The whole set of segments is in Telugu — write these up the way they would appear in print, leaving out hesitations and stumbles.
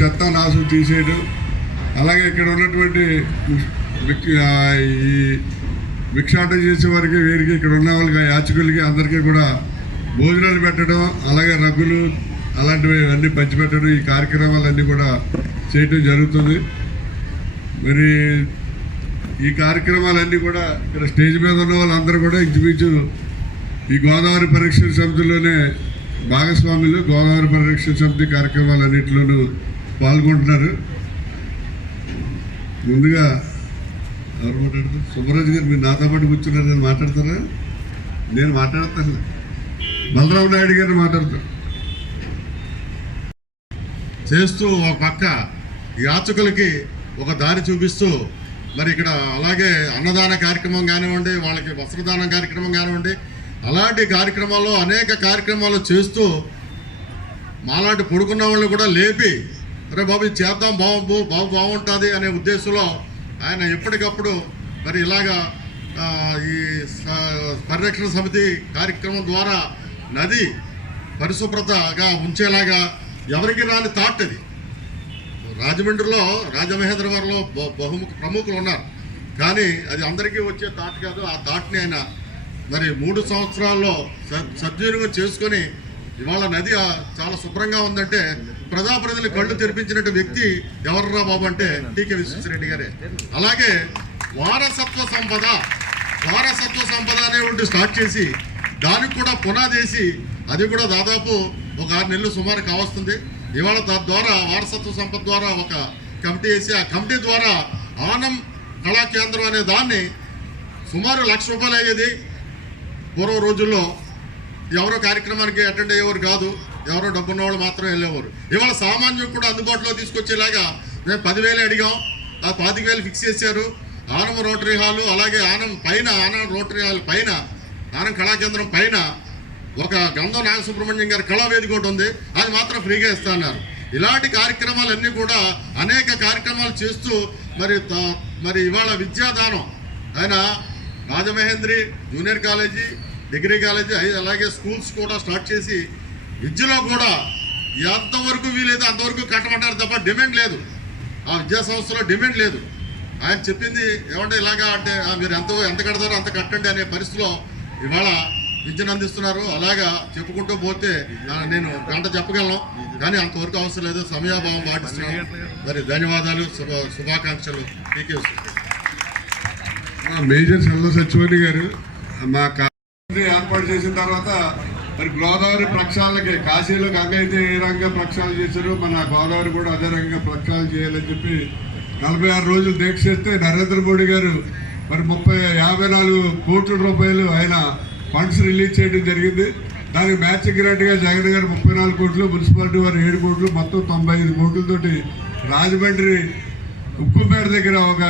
చెత్త నాసు తీసేయడం, అలాగే ఇక్కడ ఉన్నటువంటి ఈ భిక్షాటన చేసే వారికి వీరికి ఇక్కడ ఉన్న వాళ్ళకి యాచకులకి అందరికీ కూడా భోజనాలు పెట్టడం, అలాగే రగ్గులు అలాంటివి అన్నీ పంచిపెట్టడం, ఈ కార్యక్రమాలన్నీ కూడా చేయటం జరుగుతుంది. మరి ఈ కార్యక్రమాలన్నీ కూడా ఇక్కడ స్టేజ్ మీద ఉన్న వాళ్ళందరూ కూడా ఇంచుమించు ఈ గోదావరి పరిరక్షణ సమితిలోనే భాగస్వాములు. గోదావరి పరిరక్షణ సమితి కార్యక్రమాలన్నింటిలోనూ పాల్గొంటున్నారు. ముందుగా ఎవరు మాట్లాడతారు? సుబ్బరాజు గారు, మీరు నాతో పాటు కూర్చున్నారు, నేను మాట్లాడతారా? నేను మాట్లాడతాను. బలరామ నాయుడు గారిని మాట్లాడతాను. చేస్తూ ఒక పక్క యాచకులకి ఒక దారి చూపిస్తూ మరి ఇక్కడ అలాగే అన్నదాన కార్యక్రమం కానివ్వండి, వాళ్ళకి వస్త్రదానం కార్యక్రమం కానివ్వండి, అలాంటి కార్యక్రమాల్లో అనేక కార్యక్రమాలు చేస్తూ మాలాంటి పడుకున్న వాళ్ళని కూడా లేపి అరే బాబు ఇది చేద్దాం బాగుంటుంది అనే ఉద్దేశంలో ఆయన ఎప్పటికప్పుడు మరి ఇలాగా ఈ పరిరక్షణ సమితి కార్యక్రమం ద్వారా నది పరిశుభ్రతగా ఉంచేలాగా ఎవరికి రాని థాట్ అది. రాజమండ్రిలో రాజమహేంద్రవరంలో బహుముఖ ప్రముఖులు ఉన్నారు, కానీ అది అందరికీ వచ్చే థాట్ కాదు. ఆ థాట్ని ఆయన మరి 3 సంవత్సరాల్లో సద్వినియోగం చేసుకొని ఇవాళ నది చాలా శుభ్రంగా ఉందంటే ప్రజాప్రతినిధులు కళ్ళు తెరిపించినట్టు వ్యక్తి ఎవర్రా బాబు అంటే టీకే విశ్వేశ్వరరెడ్డి గారే. అలాగే వారసత్వ సంపద అనేటువంటి స్టార్ట్ చేసి దానికి కూడా పునాదేసి అది కూడా దాదాపు ఒక 6 నెలలు సుమారు కావస్తుంది. ఇవాళ ద్వారా వారసత్వ సంపద ద్వారా ఒక కమిటీ వేసి ఆ కమిటీ ద్వారా ఆనం కళా కేంద్రం అనే దాన్ని సుమారు ₹1,00,000 అయ్యేది. పూర్వ రోజుల్లో ఎవరో కార్యక్రమానికి అటెండ్ అయ్యేవారు కాదు, ఎవరో డబ్బున్న వాళ్ళు మాత్రం వెళ్ళేవారు. ఇవాళ సామాన్యులు కూడా అందుబాటులో తీసుకొచ్చేలాగా మేము 10,000 అడిగాం, ఆ 25,000 ఫిక్స్ చేశారు. ఆనం రోటరీ హాలు, అలాగే ఆనం రోటరీ హాల్ పైన ఆనం కళాకేంద్రం పైన ఒక గంధం నాగసుబ్రహ్మణ్యం గారి కళావేదిక ఒకటి ఉంది, అది మాత్రం ఫ్రీగా ఇస్తున్నారు. ఇలాంటి కార్యక్రమాలన్నీ కూడా అనేక కార్యక్రమాలు చేస్తూ మరి ఇవాళ విద్యాదానం ఆయన Rajamahendri junior college, degree college, అలాగే స్కూల్స్ కూడా స్టార్ట్ చేసి విద్యలో కూడా ఎంతవరకు వీలైతే అంతవరకు కట్టమంటారు తప్ప డిమాండ్ లేదు. ఆ విద్యా సంస్థలో డిమాండ్ లేదు. ఆయన చెప్పింది ఏమంటే ఇలాగా అంటే మీరు ఎంత కడతారో అంత కట్టండి అనే పరిస్థితిలో ఇవాళ విద్యను అందిస్తున్నారు. అలాగా చెప్పుకుంటూ పోతే నేను గంట చెప్పగలను, కానీ అంతవరకు అవసరం లేదు, సమయాభావం పాటిస్తున్నాను. మరి ధన్యవాదాలు, శుభాకాంక్షలు. టీకే మేజర్ సల్ల సచివాణి గారు మా ఏర్పాటు చేసిన తర్వాత మరి గోదావరి ప్రక్షాళనకి కాశీలో గంగ అయితే ఏ రంగంగా ప్రక్షాళన చేశారో మన గోదావరి కూడా అదే రంగంగా ప్రక్షాళన చేయాలని చెప్పి 46 రోజులు దీక్ష చేస్తే నరేంద్ర మోడీ గారు మరి 54 కోట్ల రూపాయలు ఆయన ఫండ్స్ రిలీజ్ చేయడం జరిగింది. దానికి మ్యాచింగ్ గ్రాంట్గా జగన్ గారు 34 కోట్లు, మున్సిపాలిటీ వారు 7 కోట్లు, మొత్తం 95 కోట్లతోటి రాజమండ్రి ఉక్కుపేట దగ్గర ఒక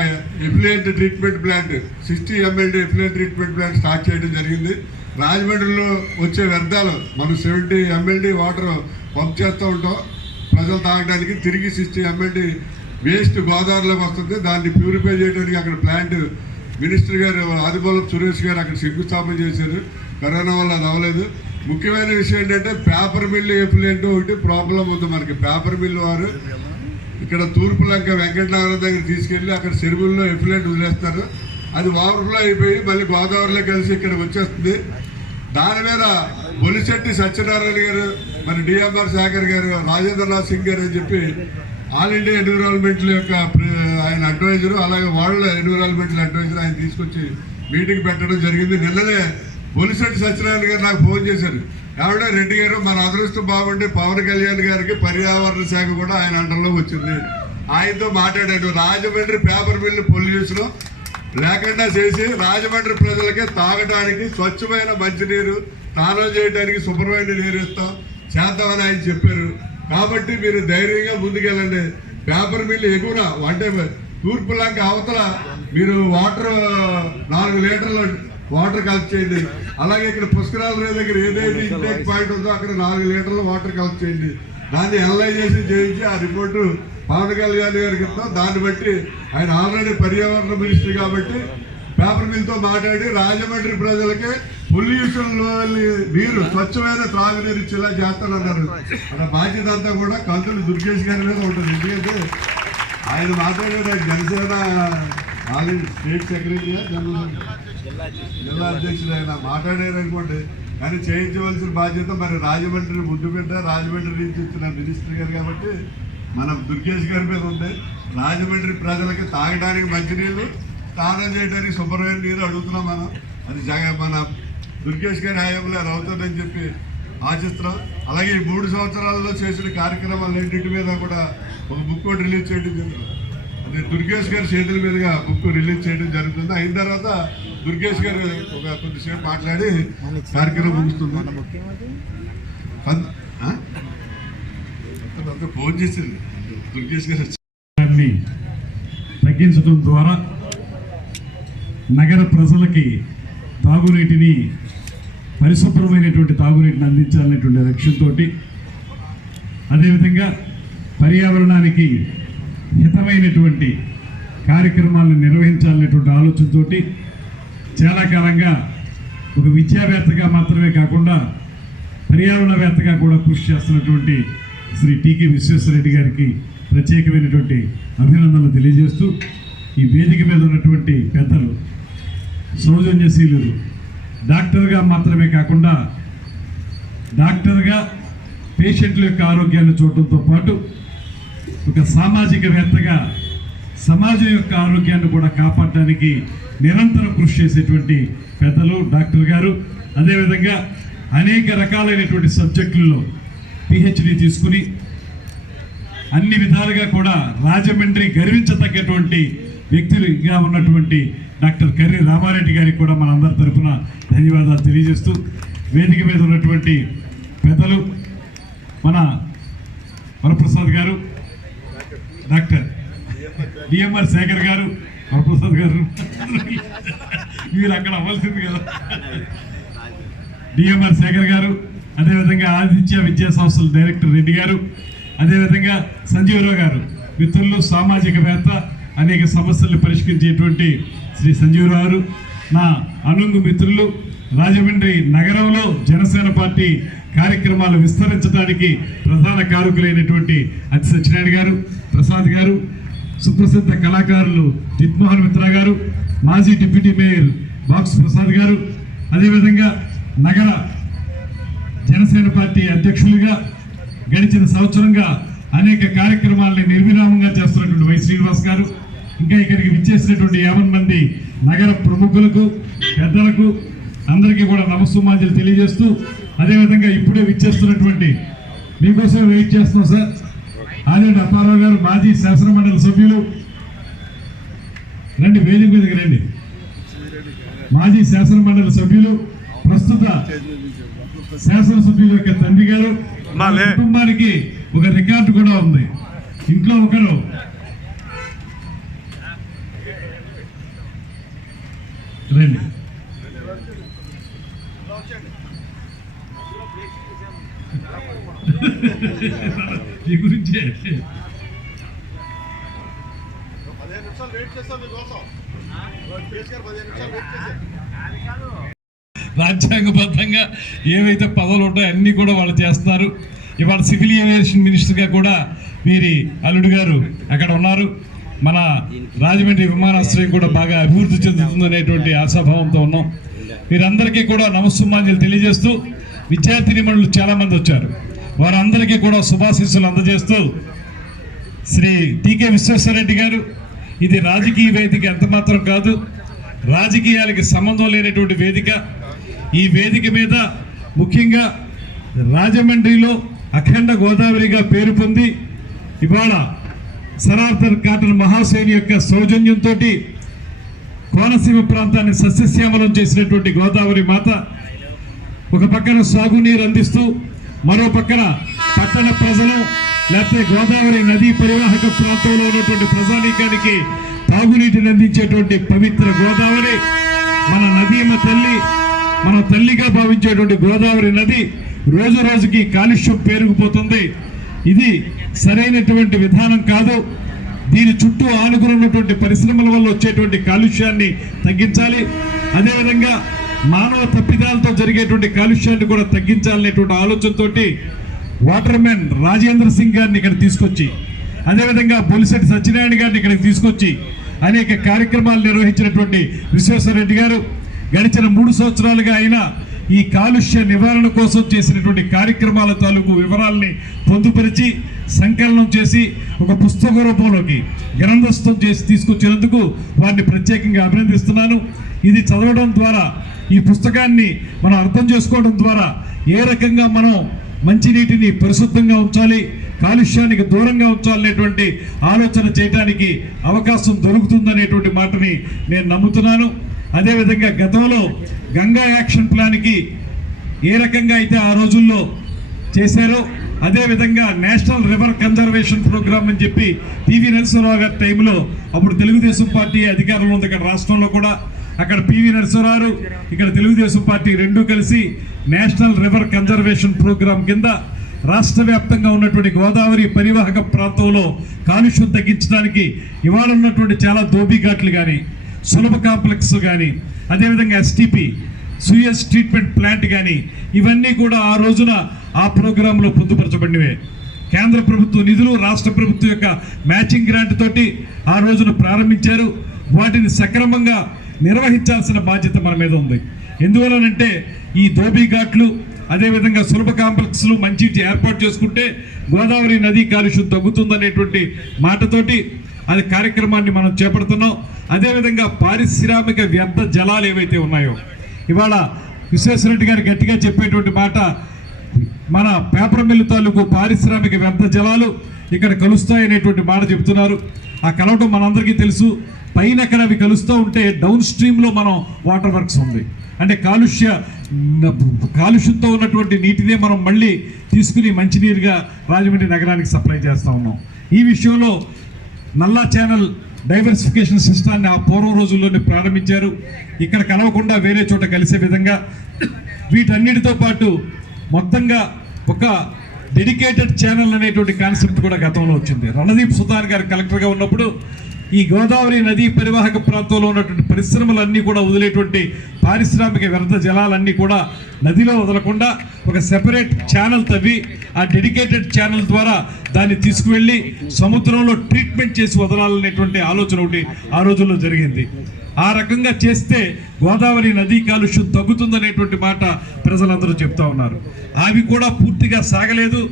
effluent treatment plant 60 MLD effluent treatment plant start చేయడం జరిగింది. రాజమండ్రిలో వచ్చే వ్యర్థాలు మనం 70 MLD వాటర్ పంప్ చేస్తూ ఉంటాం ప్రజలు తాగడానికి, తిరిగి 60 MLD వేస్ట్ గోదావరిలోకి వస్తుంది. దాన్ని ప్యూరిఫై చేయడానికి అక్కడ ప్లాంట్ మినిస్టర్ గారు ఆదిమూలపు సురేష్ గారు అక్కడ శంకుస్థాపన చేశారు. కరోనా వల్ల అది అవ్వలేదు. ముఖ్యమైన విషయం ఏంటంటే పేపర్ మిల్లు ఎఫ్లూయెంట్ ఒకటి ప్రాబ్లం ఉంది మనకి. పేపర్ మిల్లు వారు ఇక్కడ తూర్పు లంక వెంకటనగరం దగ్గర తీసుకెళ్ళి అక్కడ చెరువుల్లో ఎఫ్లూయెంట్ వదిలేస్తారు. అది ఓవర్ఫ్లో అయిపోయి మళ్ళీ గోదావరిలో కలిసి ఇక్కడ వచ్చేస్తుంది. దాని మీద బొలిశెట్టి సత్యనారాయణ గారు, మరి డిఎంఆర్ శేఖర్ గారు, రాజేంద్రనాథ్ సింగ్ గారు అని చెప్పి ఆల్ ఇండియా ఎన్విరాన్మెంట్ల యొక్క ఆయన అడ్వైజరు, అలాగే వరల్డ్ ఎన్విరాన్మెంటల్ అడ్వైజర్ ఆయన తీసుకొచ్చి మీటింగ్ పెట్టడం జరిగింది. నిన్ననే బొలిశెట్టి సత్యనారాయణ గారు నాకు ఫోన్ చేశారు, ఏమంటే రెడ్డి గారు మన అదృష్టం బాగుండి పవన్ కళ్యాణ్ గారికి పర్యావరణ శాఖ కూడా ఆయన అండర్లో వచ్చింది. ఆయనతో మాట్లాడాడు. రాజమండ్రి పేపర్ మిల్లు పొల్యూషన్ లేకుండా చేసి రాజమండ్రి ప్రజలకి తాగడానికి స్వచ్ఛమైన మంచినీరు, స్నానం చేయడానికి శుభ్రమైన నీరు చేద్దామని ఆయన చెప్పారు. కాబట్టి మీరు ధైర్యంగా ముందుకెళ్ళండి. పేపర్ మిల్లు ఎగువన అంటే తూర్పు లంక అవతల మీరు వాటర్ 4 లీటర్ల వాటర్ కలెక్ట్ చేయండి. అలాగే ఇక్కడ పుష్కరాల రేవు దగ్గర ఏదైతే ఇంటేక్ పాయింట్ ఉందో అక్కడ 4 లీటర్ల వాటర్ కలెక్ట్ చేయండి. దాన్ని అనలైజేషన్ చేయించి ఆ రిపోర్టు పవన్ కళ్యాణ్ గారికి ఇస్తాం. దాన్ని బట్టి ఆయన ఆల్రెడీ పర్యావరణ మినిస్టర్ కాబట్టి పేపర్ మిల్తో మాట్లాడి రాజమండ్రి ప్రజలకి పొల్యూషన్ నీరు స్వచ్ఛమైన త్రాగునీరు ఇచ్చేలా చేస్తానన్నారు. అక్కడ బాధ్యత అంతా కూడా కందులు దుర్గేష్ గారి మీద ఉంటుంది. ఎందుకంటే ఆయన మాట్లాడాడు, జనసేన స్టేట్ సెక్రటరీ జిల్లా అధ్యక్షుడు ఆయన మాట్లాడారు అనుకోండి, కానీ చేయించవలసిన బాధ్యత మరి రాజమండ్రి ముద్దుబిడ్డ, రాజమండ్రి నుంచి వచ్చిన మినిస్టర్ గారు కాబట్టి మన దుర్గేష్ గారి మీద ఉంది. రాజమండ్రి ప్రజలకి తాగడానికి మంచినీళ్ళు, స్నానం చేయడానికి శుభ్రమైన నీరు అడుగుతున్నాం మనం. అది మన దుర్గేష్ గారి హయాంలో అది అవుతుందని చెప్పి ఆశిస్తున్నాం. అలాగే ఈ 3 సంవత్సరాల్లో చేసిన కార్యక్రమాలన్నింటి మీద కూడా ఒక బుక్ రిలీజ్ చేయడం జరుగుతుంది. అది దుర్గేష్ గారి చేతుల మీదుగా బుక్ రిలీజ్ చేయడం జరుగుతుంది. అయిన తర్వాత దుర్గేష్ గారు ఒక కొద్దిసేపు మాట్లాడి కార్యక్రమం ముగుస్తుంది. ఫోన్ చేసింది దుర్గేష్ గారు తగ్గించడం ద్వారా నగర ప్రజలకి తాగునీటిని, పరిశుభ్రమైనటువంటి తాగునీటిని అందించాలనేటువంటి లక్ష్యంతో, అదేవిధంగా పర్యావరణానికి హితమైనటువంటి కార్యక్రమాలను నిర్వహించాలనేటువంటి ఆలోచనతో చాలా కాలంగా ఒక విద్యావేత్తగా మాత్రమే కాకుండా పర్యావరణవేత్తగా కూడా కృషి చేస్తున్నటువంటి శ్రీ టీకే విశ్వేశ్వరరెడ్డి గారికి ప్రత్యేకమైనటువంటి అభినందనలు తెలియజేస్తూ, ఈ వేదిక మీద ఉన్నటువంటి పెద్దలు, సౌజన్యశీలులు, డాక్టర్గా మాత్రమే కాకుండా డాక్టర్గా పేషెంట్ల యొక్క ఆరోగ్యాన్ని చూడటంతో పాటు ఒక సామాజికవేత్తగా సమాజం యొక్క ఆరోగ్యాన్ని కూడా కాపాడడానికి నిరంతరం కృషి చేసేటువంటి పెద్దలు డాక్టర్ గారు. అదేవిధంగా అనేక రకాలైనటువంటి సబ్జెక్టుల్లో పిహెచ్డి తీసుకుని అన్ని విధాలుగా కూడా రాజమండ్రి గర్వించదగ్గటువంటి వ్యక్తులుగా ఉన్నటువంటి డాక్టర్ కర్రి రామారెడ్డి గారికి కూడా మనందరి తరఫున ధన్యవాదాలు తెలియజేస్తూ, వేదిక మీద ఉన్నటువంటి పెద్దలు మన వరప్రసాద్ గారు, డాక్టర్ డిఎంఆర్ శేఖర్ గారు, వరప్రసాద్ గారు మీరు అక్కడ అవ్వాల్సింది కదా, డిఎంఆర్ శేఖర్ గారు, అదేవిధంగా ఆదిత్య విద్యా సంస్థల డైరెక్టర్ రెడ్డి గారు, అదేవిధంగా సంజీవరావు గారు, మిత్రులు, సామాజికవేత్త, అనేక సమస్యలను పరిష్కరించేటువంటి శ్రీ సంజీవరావు గారు, నా అనుంగు మిత్రులు, రాజమండ్రి నగరంలో జనసేన పార్టీ కార్యక్రమాలు విస్తరించడానికి ప్రధాన కారకులైనటువంటి అతి సత్యనారాయణ గారు, ప్రసాద్ గారు, సుప్రసిద్ధ కళాకారులు జిత్మోహన్ మిత్రా గారు, మాజీ డిప్యూటీ మేయర్ బాక్స్ ప్రసాద్ గారు, అదేవిధంగా నగర జనసేన పార్టీ అధ్యక్షులుగా గడిచిన సంవత్సరంగా అనేక కార్యక్రమాలని నిర్విరామంగా చేస్తున్నటువంటి వై శ్రీనివాస్ గారు, ఇంకా ఇక్కడికి విచ్చేసినటువంటి 50 మంది నగర ప్రముఖులకు, పెద్దలకు అందరికీ కూడా నమస్సుమాంజలు తెలియజేస్తూ, అదేవిధంగా ఇప్పుడే విచ్చేస్తున్నటువంటి, మీకోసం వెయిట్ చేస్తున్నాం సార్, ఆదిరెడ్డి అప్పారావు గారు, మాజీ శాసనమండలి సభ్యులు, రండి వేదిక మీదకి రండి. మాజీ శాసనమండలి సభ్యులు, ప్రస్తుత శాసనసభ్యుల యొక్క తండ్రి గారు, కుటుంబానికి ఒక రికార్డు కూడా ఉంది. ఇంట్లో ఒకరు రండి. ఈ గురించి రాజ్యాంగబద్ధంగా ఏవైతే పదవులు ఉంటాయో అన్నీ కూడా వాళ్ళు చేస్తున్నారు. ఇవాళ సివిల్ ఏవియేషన్ మినిస్టర్గా కూడా వీరి అల్లుడు గారు అక్కడ ఉన్నారు. మన రాజమండ్రి విమానాశ్రయం కూడా బాగా అభివృద్ధి చెందుతుంది అనేటువంటి ఆశాభావంతో ఉన్నాం. వీరందరికీ కూడా నమస్సుమాంజలు తెలియజేస్తూ, విద్యార్థిని మండలు చాలామంది వచ్చారు, వారందరికీ కూడా శుభాశీస్సులు అందజేస్తూ, శ్రీ టీకే విశ్వేశ్వరరెడ్డి గారు, ఇది రాజకీయ వేదిక ఎంత మాత్రం కాదు, రాజకీయాలకి సంబంధం లేనటువంటి వేదిక. ఈ వేదిక మీద ముఖ్యంగా రాజమండ్రిలో అఖండ గోదావరిగా పేరు పొంది ఇవాళ సరార్థర్ కాటన్ మహాసేని యొక్క సౌజన్యంతో కోనసీమ ప్రాంతాన్ని సస్యశ్యామలం చేసినటువంటి గోదావరి మాత ఒక పక్కన సాగునీరు అందిస్తూ, మరో పక్కన పట్టణ ప్రజలు లేకపోతే గోదావరి నదీ పరివాహక ప్రాంతంలో ఉన్నటువంటి ప్రజానీకానికి తాగునీటిని అందించేటువంటి పవిత్ర గోదావరి, మన నదీమ తల్లి, మన తల్లిగా భావించేటువంటి గోదావరి నది రోజు రోజుకి కాలుష్యం పెరిగిపోతుంది. ఇది సరైనటువంటి విధానం కాదు. దీని చుట్టూ ఆనుకున్నటువంటి పరిశ్రమల వల్ల వచ్చేటువంటి కాలుష్యాన్ని తగ్గించాలి. అదేవిధంగా మానవ తప్పిదాలతో జరిగేటువంటి కాలుష్యాన్ని కూడా తగ్గించాలనేటువంటి ఆలోచనతోటి వాటర్ మ్యాన్ రాజేంద్ర సింగ్ గారిని ఇక్కడ తీసుకొచ్చి, అదేవిధంగా బొలిశెట్టి సత్యనారాయణ గారిని ఇక్కడికి తీసుకొచ్చి అనేక కార్యక్రమాలు నిర్వహించినటువంటి విశ్వేశ్వరరెడ్డి గారు గడిచిన 3 సంవత్సరాలుగా ఆయన ఈ కాలుష్య నివారణ కోసం చేసినటువంటి కార్యక్రమాల తాలూకు వివరాల్ని పొందుపరిచి సంకలనం చేసి ఒక పుస్తక రూపంలోకి గ్రంథస్థం చేసి తీసుకొచ్చినందుకు వారిని ప్రత్యేకంగా అభినందిస్తున్నాను. ఇది చదవడం ద్వారా, ఈ పుస్తకాన్ని మనం అర్థం చేసుకోవడం ద్వారా ఏ రకంగా మనం మంచినీటిని పరిశుద్ధంగా ఉంచాలి, కాలుష్యానికి దూరంగా ఉంచాలనేటువంటి ఆలోచన చేయడానికి అవకాశం దొరుకుతుందనేటువంటి మాటని నేను నమ్ముతున్నాను. అదేవిధంగా గతంలో గంగా యాక్షన్ ప్లాన్కి ఏ రకంగా అయితే ఆ రోజుల్లో చేశారో అదేవిధంగా నేషనల్ రివర్ కన్జర్వేషన్ ప్రోగ్రామ్ అని చెప్పి పివి నరసింహరావు గారి టైంలో అప్పుడు తెలుగుదేశం పార్టీ అధికారంలో ఉంది ఇక్కడ రాష్ట్రంలో కూడా. అక్కడ పివి నరసింహరావు ఇక్కడ తెలుగుదేశం పార్టీ రెండూ కలిసి నేషనల్ రివర్ కన్జర్వేషన్ ప్రోగ్రాం కింద రాష్ట్ర వ్యాప్తంగా ఉన్నటువంటి గోదావరి పరివాహక ప్రాంతంలో కాలుష్యం తగ్గించడానికి ఇవాళ ఉన్నటువంటి చాలా దోబిఘాట్లు కానీ, సులభ కాంప్లెక్స్ కానీ, అదేవిధంగా ఎస్టీపీ సూయస్ ట్రీట్మెంట్ ప్లాంట్ కానీ ఇవన్నీ కూడా ఆ రోజున ఆ ప్రోగ్రాంలో పొందుపరచబడినవే. కేంద్ర ప్రభుత్వ నిధులు రాష్ట్ర ప్రభుత్వం యొక్క మ్యాచింగ్ గ్రాంట్ తోటి ఆ రోజున ప్రారంభించారు. వాటిని సక్రమంగా నిర్వహించాల్సిన బాధ్యత మన మీద ఉంది. ఎందువలనంటే ఈ దోబిఘాట్లు అదేవిధంగా సులభ కాంప్లెక్స్లు మంచి ఏర్పాటు చేసుకుంటే గోదావరి నదీ కాలుష్యం తగ్గుతుందనేటువంటి మాటతోటి అది కార్యక్రమాన్ని మనం చేపడుతున్నాం. అదేవిధంగా పారిశ్రామిక వ్యర్థ జలాలు ఏవైతే ఉన్నాయో, ఇవాళ విశ్వేశ్వరరెడ్డి గారు గట్టిగా చెప్పేటువంటి మాట, మన పేపర్ మిల్లు తాలూకు పారిశ్రామిక వ్యర్థ జలాలు ఇక్కడ కలుస్తాయనేటువంటి మాట చెబుతున్నారు. ఆ కలవటం మనందరికీ తెలుసు. పైన అక్కడ అవి కలుస్తూ ఉంటే డౌన్ స్ట్రీమ్లో మనం వాటర్ వర్క్స్ ఉంది, అంటే కాలుష్యంతో ఉన్నటువంటి నీటినే మనం మళ్ళీ తీసుకుని మంచినీరుగా రాజమండ్రి నగరానికి సప్లై చేస్తూ ఉన్నాం. ఈ విషయంలో నల్లా ఛానల్ డైవర్సిఫికేషన్ సిస్టాన్ని ఆ పూర్వం రోజుల్లోనే ప్రారంభించారు. ఇక్కడ కలవకుండా వేరే చోట కలిసే విధంగా వీటన్నిటితో పాటు మొత్తంగా ఒక డెడికేటెడ్ ఛానల్ అనేటువంటి కాన్సెప్ట్ కూడా గతంలో వచ్చింది. రణదీప్ సుల్తాన్ గారు కలెక్టర్గా ఉన్నప్పుడు ఈ గోదావరి నదీ పరివాహక ప్రాంతంలో ఉన్నటువంటి పరిశ్రమలన్నీ కూడా వదిలేటువంటి పారిశ్రామిక వ్యర్థ జలాలన్నీ కూడా నదిలో వదలకుండా ఒక సెపరేట్ ఛానల్ తవ్వి ఆ డెడికేటెడ్ ఛానల్ ద్వారా దాన్ని తీసుకువెళ్ళి సముద్రంలో ట్రీట్మెంట్ చేసి వదలాలనేటువంటి ఆలోచన ఒకటి ఆ రోజుల్లో జరిగింది. ఆ రకంగా చేస్తే గోదావరి నదీ కాలుష్యం తగ్గుతుందనేటువంటి మాట ప్రజలందరూ చెప్తా ఉన్నారు. అవి కూడా పూర్తిగా సాగలేదు.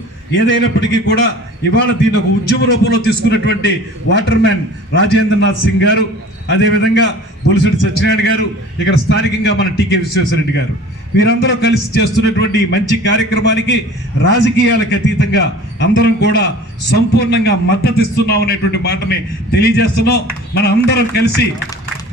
ఏదైనప్పటికీ కూడా ఇవాళ దీని ఒక ఉద్యమ రూపంలో తీసుకున్నటువంటి వాటర్ మ్యాన్ రాజేంద్రనాథ్ సింగ్ గారు, అదేవిధంగా బొలిశెట్టి సత్యనారాయణ గారు, ఇక్కడ స్థానికంగా మన టీకే విశ్వేశ్వరరెడ్డి గారు, వీరందరూ కలిసి చేస్తున్నటువంటి మంచి కార్యక్రమానికి రాజకీయాలకు అతీతంగా అందరం కూడా సంపూర్ణంగా మద్దతు ఇస్తున్నాం అనేటువంటి మాటని తెలియజేస్తున్నాం. మన అందరం కలిసి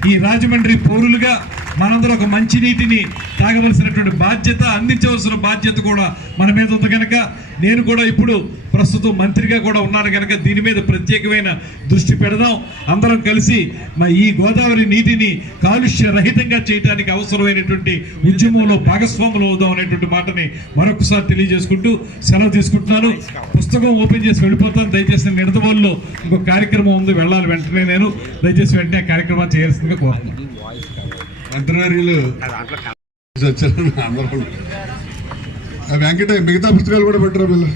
ఈ రాజమండ్రి పౌరులుగా మనందరూ ఒక మంచి నీటిని తాగవలసినటువంటి బాధ్యత, అందించవలసిన బాధ్యత కూడా మన మీద ఉంది కనుక నేను కూడా ఇప్పుడు ప్రస్తుతం మంత్రిగా కూడా ఉన్నాను కనుక దీని మీద ప్రత్యేకమైన దృష్టి పెడదాం. అందరం కలిసి ఈ గోదావరి నీటిని కాలుష్య రహితంగా చేయడానికి అవసరమైనటువంటి ఉద్యమంలో భాగస్వాములు అవుదాం అనేటువంటి మాటని మరొకసారి తెలియజేసుకుంటూ సెలవు తీసుకుంటున్నాను. పుస్తకం ఓపెన్ చేసి వెళ్ళిపోతాను. దయచేసి నిడదవోలులో ఇంకొక కార్యక్రమం ఉంది, వెళ్ళాలి వెంటనే. నేను దయచేసి వెంటనే కార్యక్రమం చేయాల్సిందిగా కోరుతున్నాను. మంత్రివర్యులు అందరూ వెంకట మిగతా పుస్తకాలు కూడా పెట్టరా వీళ్ళు.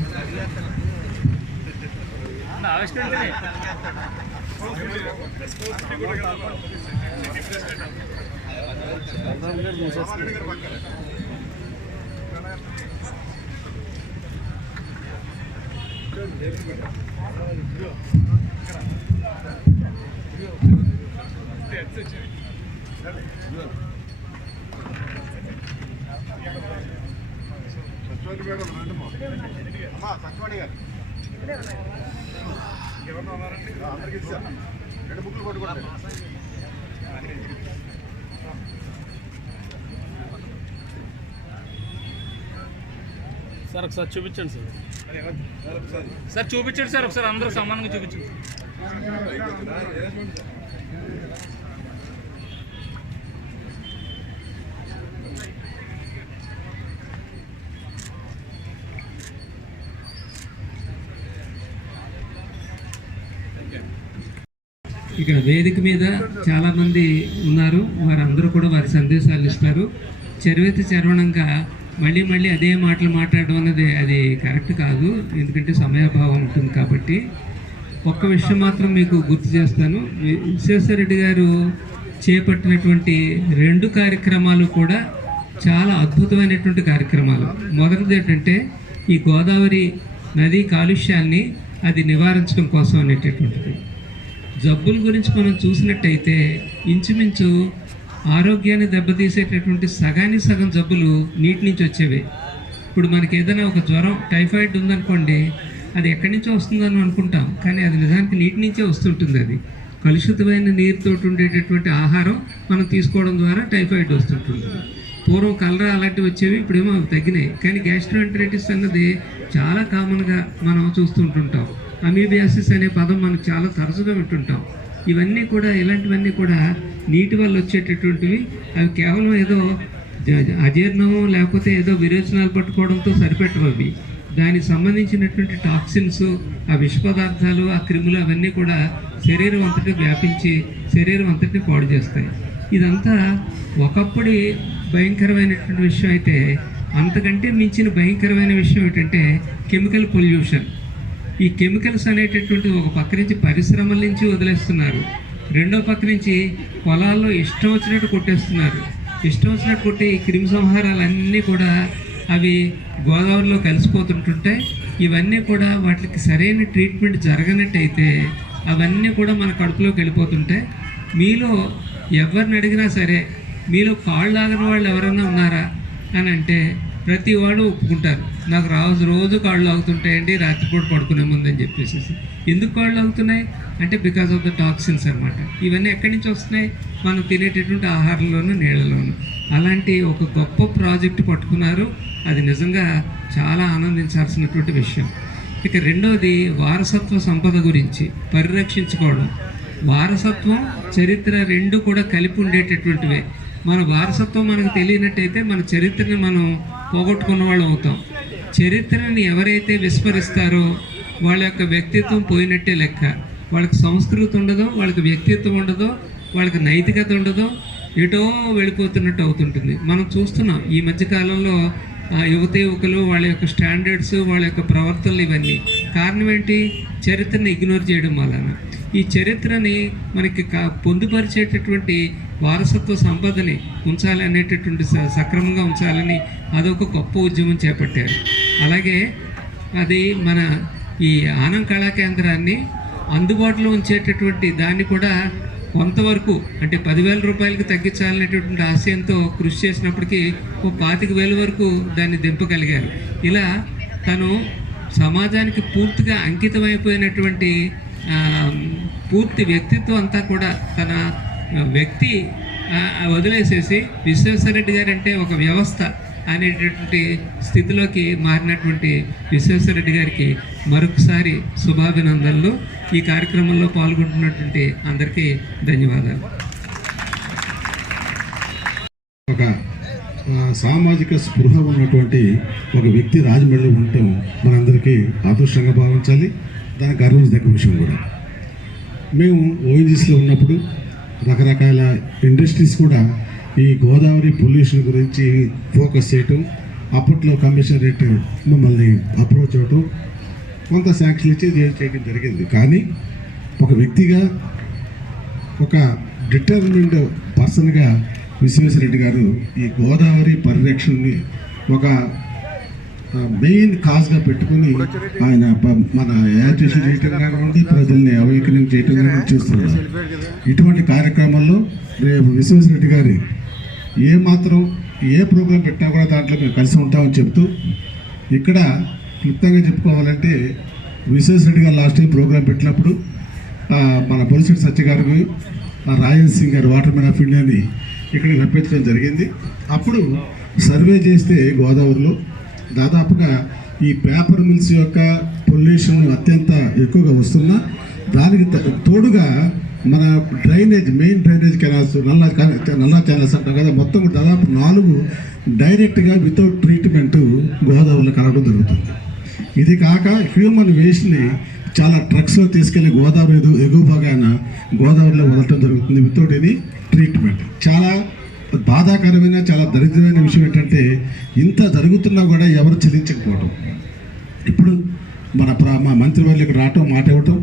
సార్ ఒకసారి చూపించండి సార్ చూపించండి సార్ ఒకసారి అందరూ సమానంగా చూపించండి. ఇక్కడ వేదిక మీద చాలామంది ఉన్నారు, వారందరూ కూడా వారి సందేశాలు ఇస్తారు. చరివేతి చరవణంగా మళ్ళీ అదే మాటలు మాట్లాడడం అనేది అది కరెక్ట్ కాదు, ఎందుకంటే సమయాభావం ఉంటుంది. కాబట్టి ఒక్క విషయం మాత్రం మీకు గుర్తు చేస్తాను. విశ్వేశ్వరరెడ్డి గారు చేపట్టినటువంటి 2 కార్యక్రమాలు కూడా చాలా అద్భుతమైనటువంటి కార్యక్రమాలు. మొదటిది ఏంటంటే ఈ గోదావరి నదీ కాలుష్యాన్ని అది నివారించడం కోసం అనేటటువంటిది. జబ్బుల గురించి మనం చూసినట్టయితే ఇంచుమించు ఆరోగ్యాన్ని దెబ్బతీసేటటువంటి సగానికి సగం జబ్బులు నీటి నుంచి వచ్చేవి. ఇప్పుడు మనకి ఏదైనా ఒక జ్వరం, టైఫాయిడ్ ఉందనుకోండి, అది ఎక్కడి నుంచో వస్తుందని అనుకుంటాం, కానీ అది నిజానికి నీటి నుంచే వస్తుంటుంది. అది కలుషితమైన నీరుతో ఉండేటటువంటి ఆహారం మనం తీసుకోవడం ద్వారా టైఫాయిడ్ వస్తుంటుంది. పూర్వం కలరా అలాంటివి వచ్చేవి, ఇప్పుడేమో అవి తగ్గినాయి. కానీ గ్యాస్ట్రోఎంటరైటిస్ అన్నది చాలా కామన్గా మనం చూస్తుంటుంటాం. అమీబియాసిస్ అనే పదం మనకు చాలా తరచుగా వింటుంటాం. ఇవన్నీ కూడా, ఇలాంటివన్నీ కూడా నీటి వల్ల వచ్చేటటువంటివి. అవి కేవలం ఏదో అజీర్ణము లేకపోతే ఏదో విరేచనాలు పట్టుకోవడంతో సరిపెట్టవు. అవి దానికి సంబంధించినటువంటి టాక్సిన్స్, ఆ విష పదార్థాలు, ఆ క్రిములు అవన్నీ కూడా శరీరం అంతటి వ్యాపించి శరీరం అంతటిని పాడు చేస్తాయి. ఇదంతా ఒకప్పటి భయంకరమైనటువంటి విషయం అయితే, అంతకంటే మించిన భయంకరమైన విషయం ఏంటంటే కెమికల్ పొల్యూషన్. ఈ కెమికల్స్ అనేటటువంటి ఒక పక్క నుంచి పరిశ్రమల నుంచి వదిలేస్తున్నారు, రెండో పక్క నుంచి పొలాల్లో ఇష్టం వచ్చినట్టు కొట్టేస్తున్నారు. ఇష్టం వచ్చినట్టు కొట్టే ఈ క్రిమి సంహారాలన్నీ కూడా అవి గోదావరిలో కలిసిపోతుంటుంటాయి. ఇవన్నీ కూడా వాటికి సరైన ట్రీట్మెంట్ జరగనట్టయితే అవన్నీ కూడా మన కడుపులోకి వెళ్ళిపోతుంటాయి. మీలో ఎవరిని అడిగినా సరే, మీలో కాళ్ళు ఆగని వాళ్ళు ఎవరైనా ఉన్నారా అని అంటే ప్రతి వాడు ఒప్పుకుంటారు, నాకు రోజు కాళ్ళు ఆగుతుంటాయండి రాత్రిపూట పడుకునే ముందని చెప్పేసి. ఎందుకు కాళ్ళు ఆగుతున్నాయి అంటే బికాస్ ఆఫ్ ద టాక్సిన్స్ అనమాట. ఇవన్నీ ఎక్కడి నుంచి వస్తున్నాయి? మనం తినేటటువంటి ఆహారంలోనూ నీళ్ళలోనూ. అలాంటి ఒక గొప్ప ప్రాజెక్టు పట్టుకున్నారు, అది నిజంగా చాలా ఆనందించాల్సినటువంటి విషయం. ఇక రెండోది వారసత్వ సంపద గురించి పరిరక్షించుకోవడం. వారసత్వం, చరిత్ర రెండు కూడా కలిపి ఉండేటటువంటివే. మన వారసత్వం మనకు తెలియనట్టయితే మన చరిత్రని మనం పోగొట్టుకున్న వాళ్ళం అవుతాం. చరిత్రని ఎవరైతే విస్మరిస్తారో వాళ్ళ యొక్క వ్యక్తిత్వం పోయినట్టే లెక్క. వాళ్ళకి సంస్కృతి ఉండదో, వాళ్ళకి వ్యక్తిత్వం ఉండదో, వాళ్ళకి నైతికత ఉండదో, ఎటో వెళ్ళిపోతున్నట్టు అవుతుంటుంది. మనం చూస్తున్నాం ఈ మధ్యకాలంలో యువకులు వాళ్ళ యొక్క స్టాండర్డ్స్, వాళ్ళ యొక్క ప్రవర్తనలు, ఇవన్నీ కారణం ఏంటి? చరిత్రని ఇగ్నోర్ చేయడం వలన. ఈ చరిత్రని మనకి పొందుపరిచేటటువంటి వారసత్వ సంపదని ఉంచాలి అనేటటువంటి సక్రమంగా ఉంచాలని అదొక గొప్ప ఉద్యమం చేపట్టారు. అలాగే అది మన ఈ ఆనం కళా కేంద్రాన్ని అందుబాటులో ఉంచేటటువంటి దాన్ని కూడా కొంతవరకు అంటే 10,000 రూపాయలకి తగ్గించాలనేటటువంటి ఆశయంతో కృషి చేసినప్పటికీ 25,000 వరకు దాన్ని దింపగలిగారు. ఇలా తను సమాజానికి పూర్తిగా అంకితమైపోయినటువంటి పూర్తి వ్యక్తిత్వం అంతా కూడా తన వ్యక్తి వదిలేసేసి విశ్వేశ్వరరెడ్డి గారు అంటే ఒక వ్యవస్థ అనేటటువంటి స్థితిలోకి మారినటువంటి విశ్వేశ్వరరెడ్డి గారికి మరొకసారి శుభాభినందనలు. ఈ కార్యక్రమంలో పాల్గొంటున్నటువంటి అందరికీ ధన్యవాదాలు. ఒక సామాజిక స్పృహ ఉన్నటువంటి ఒక వ్యక్తి రాజమండ్రిలో ఉండటం మనందరికీ అదృష్టంగా భావించాలి. దానికి గర్వించదగ్గ విషయం కూడా. మేము ఓఎన్జీసీలో ఉన్నప్పుడు రకరకాల ఇండస్ట్రీస్ కూడా ఈ గోదావరి పొల్యూషన్ గురించి ఫోకస్ చేయటం, అప్పట్లో కమిషనరేట్ మమ్మల్ని అప్రోచ్ అవ్వటం, కొంత శాంక్షన్ ఇచ్చి చేయడం జరిగింది. కానీ ఒక వ్యక్తిగా, ఒక డిటర్మిన్డ్ పర్సన్గా విశ్వేశ్వరరెడ్డి గారు ఈ గోదావరి పరిరక్షణని ఒక మెయిన్ కాజ్గా పెట్టుకుని ఆయన మన యాజిటేషన్ చేయటం కానివ్వండి, ప్రజల్ని అవేకనం చేయటం కానివ్వండి చూస్తున్నారు. ఇటువంటి కార్యక్రమాల్లో రేపు విశ్వేశ్వరరెడ్డి గారి ఏమాత్రం ఏ ప్రోగ్రాం పెట్టినా కూడా దాంట్లో మేము కలిసి ఉంటామని చెప్తూ, ఇక్కడ క్లుప్తంగా చెప్పుకోవాలంటే విశ్వేశ్వరరెడ్డి గారు లాస్ట్ టైం ప్రోగ్రాం పెట్టినప్పుడు మన పొలిసిటి సత్య గారికి రాయల్ సింగ్ గారు వాటర్ మ్యాన్ ఆఫ్ ఇండియాని ఇక్కడికి రప్పించడం జరిగింది. అప్పుడు సర్వే చేస్తే గోదావరిలో దాదాపుగా ఈ పేపర్ మిల్స్ యొక్క పొల్యూషన్ అత్యంత ఎక్కువగా వస్తున్నా, దానికి తోడుగా మన డ్రైనేజ్, మెయిన్ డ్రైనేజ్ కెనాల్స్, నల్లా ఛానల్స్ అంటాం కదా, మొత్తం దాదాపు 4 డైరెక్ట్గా వితౌట్ ట్రీట్మెంట్ గోదావరిలో కలవడం జరుగుతుంది. ఇది కాక హ్యూమన్ వేస్ట్ని చాలా ట్రక్స్లో తీసుకెళ్లి గోదావరి ఎగువ భాగాన గోదావరిలో వదలటం జరుగుతుంది వితౌట్ ఎనీ ట్రీట్మెంట్. చాలా బాధాకరమైన చాలా దరిద్రమైన విషయం ఏంటంటే ఇంత జరుగుతున్నా కూడా ఎవరు చెల్లించకపోవటం. ఇప్పుడు మా మంత్రివర్యులు ఇక్కడ రావటం మాట ఇవ్వటం,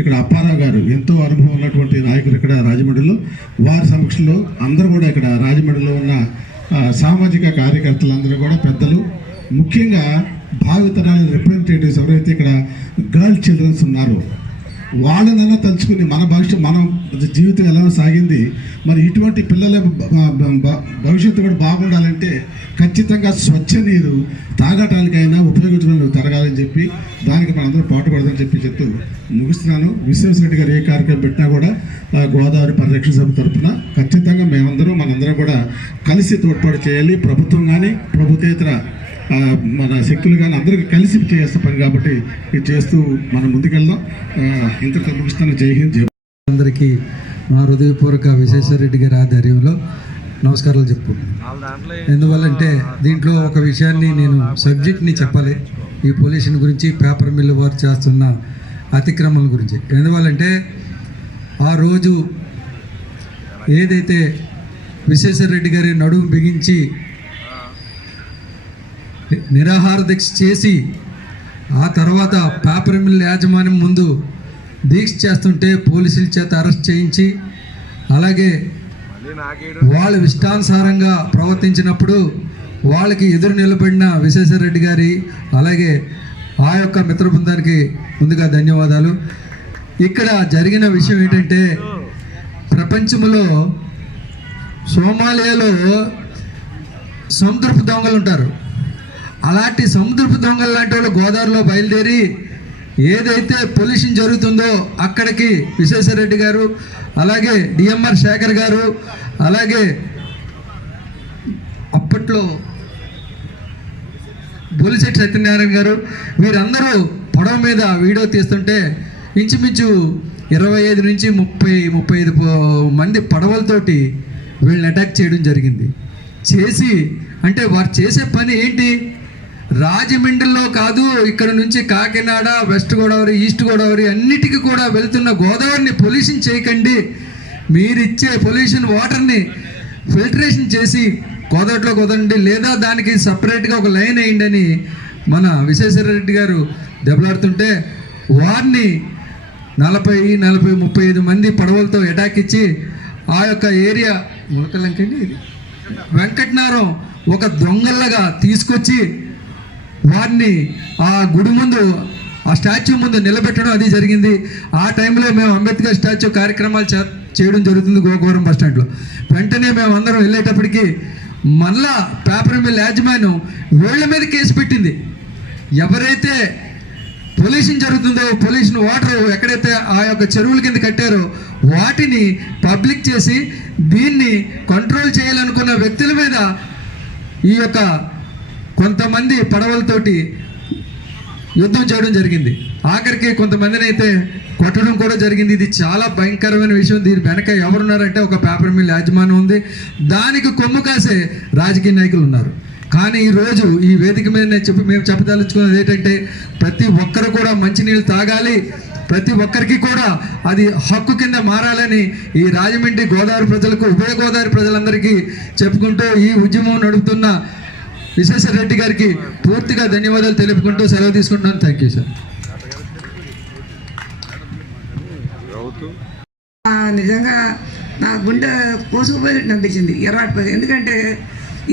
ఇక్కడ అప్పారావు గారు ఎంతో అనుభవం ఉన్నటువంటి నాయకులు ఇక్కడ రాజమండ్రిలో, వారి సమక్షంలో అందరూ కూడా ఇక్కడ రాజమండ్రిలో ఉన్న సామాజిక కార్యకర్తలందరూ కూడా పెద్దలు, ముఖ్యంగా భావితరాల రిప్రజెంటేటివ్స్ ఎవరైతే ఇక్కడ గర్ల్ చిల్డ్రన్స్ ఉన్నారో వాళ్ళనైనా తలుచుకుని మన జీవితం ఎలా సాగింది, మరి ఇటువంటి పిల్లల భవిష్యత్తు కూడా బాగుండాలంటే ఖచ్చితంగా స్వచ్ఛ నీరు తాగటానికైనా ఉపయోగించడం జరగాలని చెప్పి దానికి మనందరూ పాటుపడదని చెప్తూ ముగిస్తున్నాను. విశ్వేశ్వరరెడ్డి గారు ఏ కార్యక్రమం పెట్టినా కూడా గోదావరి పరిరక్షణ సభ తరఫున ఖచ్చితంగా మనందరం కూడా కలిసి తోడ్పాటు చేయాలి. ప్రభుత్వం కానీ ప్రభుత్వేతర మన శక్తులు కానీ అందరికీ కలిసి చేసే పని కాబట్టి ఇది చేస్తూ మనం ముందుకెళ్దాం. ఇంతతో ముగిస్తాను. జై హింద్. అందరికీ మా హృదయపూర్వక విశ్వేశ్వరరెడ్డి గారి ఆధ్వర్యంలో నమస్కారాలు చెప్పుకుంటున్నాను. ఎందువల్లంటే దీంట్లో ఒక విషయాన్ని నేను సబ్జెక్ట్ని చెప్పాలి, ఈ పొల్యూషన్ గురించి, పేపర్ మిల్లు వారు చేస్తున్న అతిక్రమణ గురించి. ఎందువల్లంటే ఆ రోజు ఏదైతే విశ్వేశ్వరరెడ్డి గారి నడుము బిగించి నిరాహార దీక్ష చేసి ఆ తర్వాత పేపర్ మిల్ యాజమాన్యం ముందు దీక్ష చేస్తుంటే పోలీసుల చేత అరెస్ట్ చేయించి, అలాగే వాళ్ళు ఇష్టానుసారంగా ప్రవర్తించినప్పుడు వాళ్ళకి ఎదురు నిలబడిన విశ్వేశ్వరరెడ్డి గారి అలాగే ఆ యొక్క మిత్ర బృందానికి ముందుగా ధన్యవాదాలు. ఇక్కడ జరిగిన విషయం ఏంటంటే ప్రపంచంలో సోమాలియాలో సముద్రపు దొంగలు ఉంటారు. అలాంటి సముద్రపు దొంగలు లాంటి వాళ్ళు గోదావరిలో బయలుదేరి ఏదైతే పొల్యూషన్ జరుగుతుందో అక్కడికి విశ్వేశ్వరరెడ్డి గారు, అలాగే డిఎంఆర్ శేఖర్ గారు, అలాగే అప్పట్లో బొలిశెట్టి సత్యనారాయణ గారు, వీరందరూ పడవ మీద వీడియో తీస్తుంటే ఇంచుమించు 25 నుంచి 35 మంది పడవలతోటి వీళ్ళని అటాక్ చేయడం జరిగింది. చేసి అంటే వారు చేసే పని ఏంటి, రాజమండ్రిలో కాదు ఇక్కడ నుంచి కాకినాడ, వెస్ట్ గోదావరి, ఈస్ట్ గోదావరి అన్నిటికీ కూడా వెళ్తున్న గోదావరిని పొల్యూషన్ చేయకండి, మీరిచ్చే పొల్యూషన్ వాటర్ని ఫిల్టరేషన్ చేసి గోదావరిలో కుదరండి, లేదా దానికి సపరేట్గా ఒక లైన్ వేయండి అని మన విశ్వేశ్వరరెడ్డి గారు దెబ్బలాడుతుంటే వారిని 40-35 మంది పడవలతో అటాక్ ఇచ్చి ఆ యొక్క ఏరియా ములకలంకండి వెంకటనారం ఒక దొంగల్లగా తీసుకొచ్చి వారిని ఆ గుడి ముందు, ఆ స్టాచ్యూ ముందు నిలబెట్టడం అది జరిగింది. ఆ టైంలో మేము అంబేద్కర్ స్టాచ్యూ కార్యక్రమాలు చేయడం జరుగుతుంది గోకవరం బస్ స్టాండ్లో. వెంటనే మేము అందరం వెళ్ళేటప్పటికి మళ్ళా పేపర్ మిల్ యాజమాన్యం వీళ్ళ మీద కేసు పెట్టింది. ఎవరైతే పొల్యూషన్ జరుగుతుందో, పొల్యూషన్ వాటర్ ఎక్కడైతే ఆ యొక్క చెరువుల కింద కట్టారో వాటిని పబ్లిక్ చేసి దీన్ని కంట్రోల్ చేయాలనుకున్న వ్యక్తుల మీద ఈ యొక్క కొంతమంది పడవలతోటి యుద్ధం చేయడం జరిగింది. ఆఖరికి కొంతమందిని అయితే కొట్టడం కూడా జరిగింది. ఇది చాలా భయంకరమైన విషయం. దీని వెనక ఎవరున్నారంటే ఒక పేపర్ మిల్ యాజమాన్యం ఉంది, దానికి కొమ్ము కాసే రాజకీయ నాయకులు ఉన్నారు. కానీ ఈరోజు ఈ వేదిక మీద మేము చెప్పదలుచుకున్నది ఏంటంటే ప్రతి ఒక్కరు కూడా మంచినీళ్ళు తాగాలి, ప్రతి ఒక్కరికి కూడా అది హక్కు కింద మారాలని ఈ రాజమండ్రి గోదావరి ప్రజలకు, ఉభయ గోదావరి ప్రజలందరికీ చెప్పుకుంటూ ఈ ఉద్యమం నడుపుతున్న విశ్వేశ్వరరెడ్డి గారికి పూర్తిగా ధన్యవాదాలు తెలుపుకుంటూ సెలవు తీసుకుంటున్నాను. Thank you sir. నిజంగా నా గుండె కోసుకుపోయినట్టు అనిపించింది ఎర్రాటిపోయి. ఎందుకంటే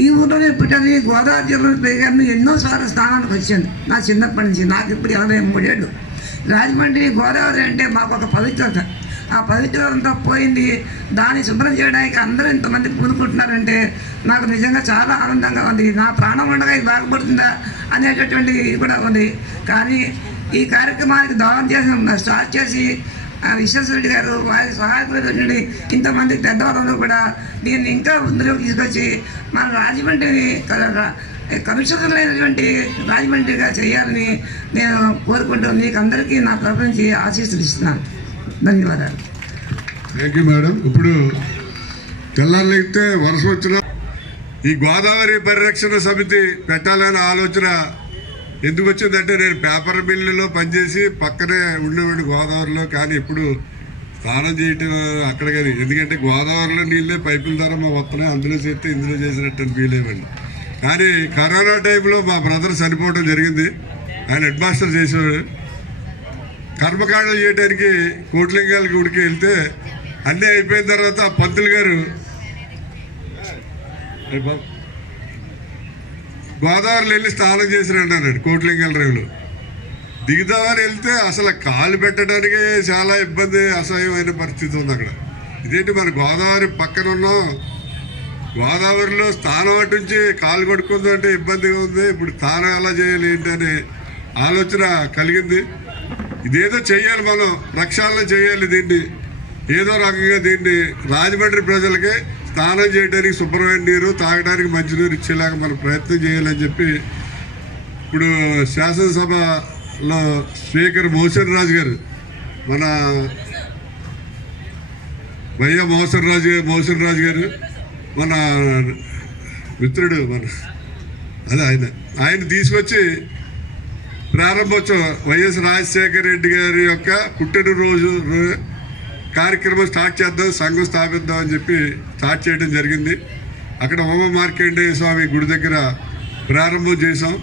ఈ ఊళ్ళోనే పుట్టాను, గోదావరి జిల్లాలో పెరిగాను, ఎన్నోసార్లు స్నానానికి వచ్చాను నా చిన్నప్పటి నుంచి. నాకు ఇప్పుడు 83 ఏళ్ళు. రాజమండ్రి గోదావరి అంటే మాకు ఒక పవిత్రత, ఆ పవిత్రత అంతా పోయింది. దాన్ని శుభ్రం చేయడానికి అందరూ ఇంతమంది పూనుకుంటున్నారంటే నాకు నిజంగా చాలా ఆనందంగా ఉంది. నా ప్రాణం ఉండగా ఇది బాగుపడుతుందా అనేటటువంటి కూడా ఉంది. కానీ ఈ కార్యక్రమానికి దోహదం చేసి స్టార్ట్ చేసి విశ్వేశ్వరరెడ్డి గారు, వారి సహాయకులు, ఇంతమంది పెద్దవాళ్ళు కూడా దీన్ని ఇంకా ముందులోకి తీసుకొచ్చి మన రాజమండ్రిని కలుషితమైనటువంటి రాజమండ్రిగా చేయాలని నేను కోరుకుంటూ మీకు అందరికీ నా తరఫు నుంచి ఆశీస్సులు ఇస్తున్నాను. ధన్యవాదాలు. Thank you madam. ఇప్పుడు తెల్లారితే వర్షం వచ్చిన ఈ గోదావరి పరిరక్షణ సమితి పెట్టాలనే ఆలోచన ఎందుకు వచ్చిందంటే నేను పేపర్ మిల్లులో పనిచేసి పక్కనే ఉండేవాడిని గోదావరిలో. కానీ ఇప్పుడు స్నానం చేయటం అక్కడ కానీ, ఎందుకంటే గోదావరిలో నీళ్ళే పైపుల ద్వారా మా వస్తున్నాయి, అందులో చేస్తే ఇందులో చేసినట్టు అని ఫీల్ అయ్యండి. కానీ కరోనా టైంలో మా బ్రదర్ చనిపోవడం జరిగింది. ఆయన హెడ్ మాస్టర్ చేసేవాడు. కర్మకాండలు చేయడానికి కోట్లింగాల గుడికి వెళ్తే అన్నీ అయిపోయిన తర్వాత పంతులు గారు గోదావరిలో వెళ్ళి స్నానం చేసిరండి అన్నాడు. కోట్లింగాల రేవులో దిగుదామని వెళ్తే అసలు కాలు పెట్టడానికి చాలా ఇబ్బంది, అసహ్యమైన పరిస్థితి ఉంది అక్కడ. ఇదేంటి మన గోదావరి పక్కన ఉన్నాం, గోదావరిలో స్నానం అటుంచి కాలు కొడుకుంది అంటే ఇబ్బందిగా ఉంది. ఇప్పుడు స్నానం ఎలా చేయాలి ఏంటి అనే ఆలోచన కలిగింది. ఇదేదో చెయ్యాలి, మనం ప్రక్షాళన చేయాలి దీన్ని. ఏదో రకంగా దీన్ని రాజమండ్రి ప్రజలకి స్నానం చేయడానికి శుభ్రమైన నీరు, తాగడానికి మంచినీరు ఇచ్చేలాగా మనం ప్రయత్నం చేయాలని చెప్పి ఇప్పుడు శాసనసభలో స్పీకర్ మోహన్ రాజు గారు, మన భయ్య మోహన్ రాజు గారు మన మిత్రుడు, మన అదే ఆయన తీసుకొచ్చి ప్రారంభోత్సవం వైఎస్ రాజశేఖర రెడ్డి గారి యొక్క పుట్టినరోజు కార్యక్రమం స్టార్ట్ చేద్దాం, సంఘం స్థాపిద్దాం అని చెప్పి స్టార్ట్ చేయడం జరిగింది. అక్కడ హోమ మార్కండేయ స్వామి గుడి దగ్గర ప్రారంభం చేసాం.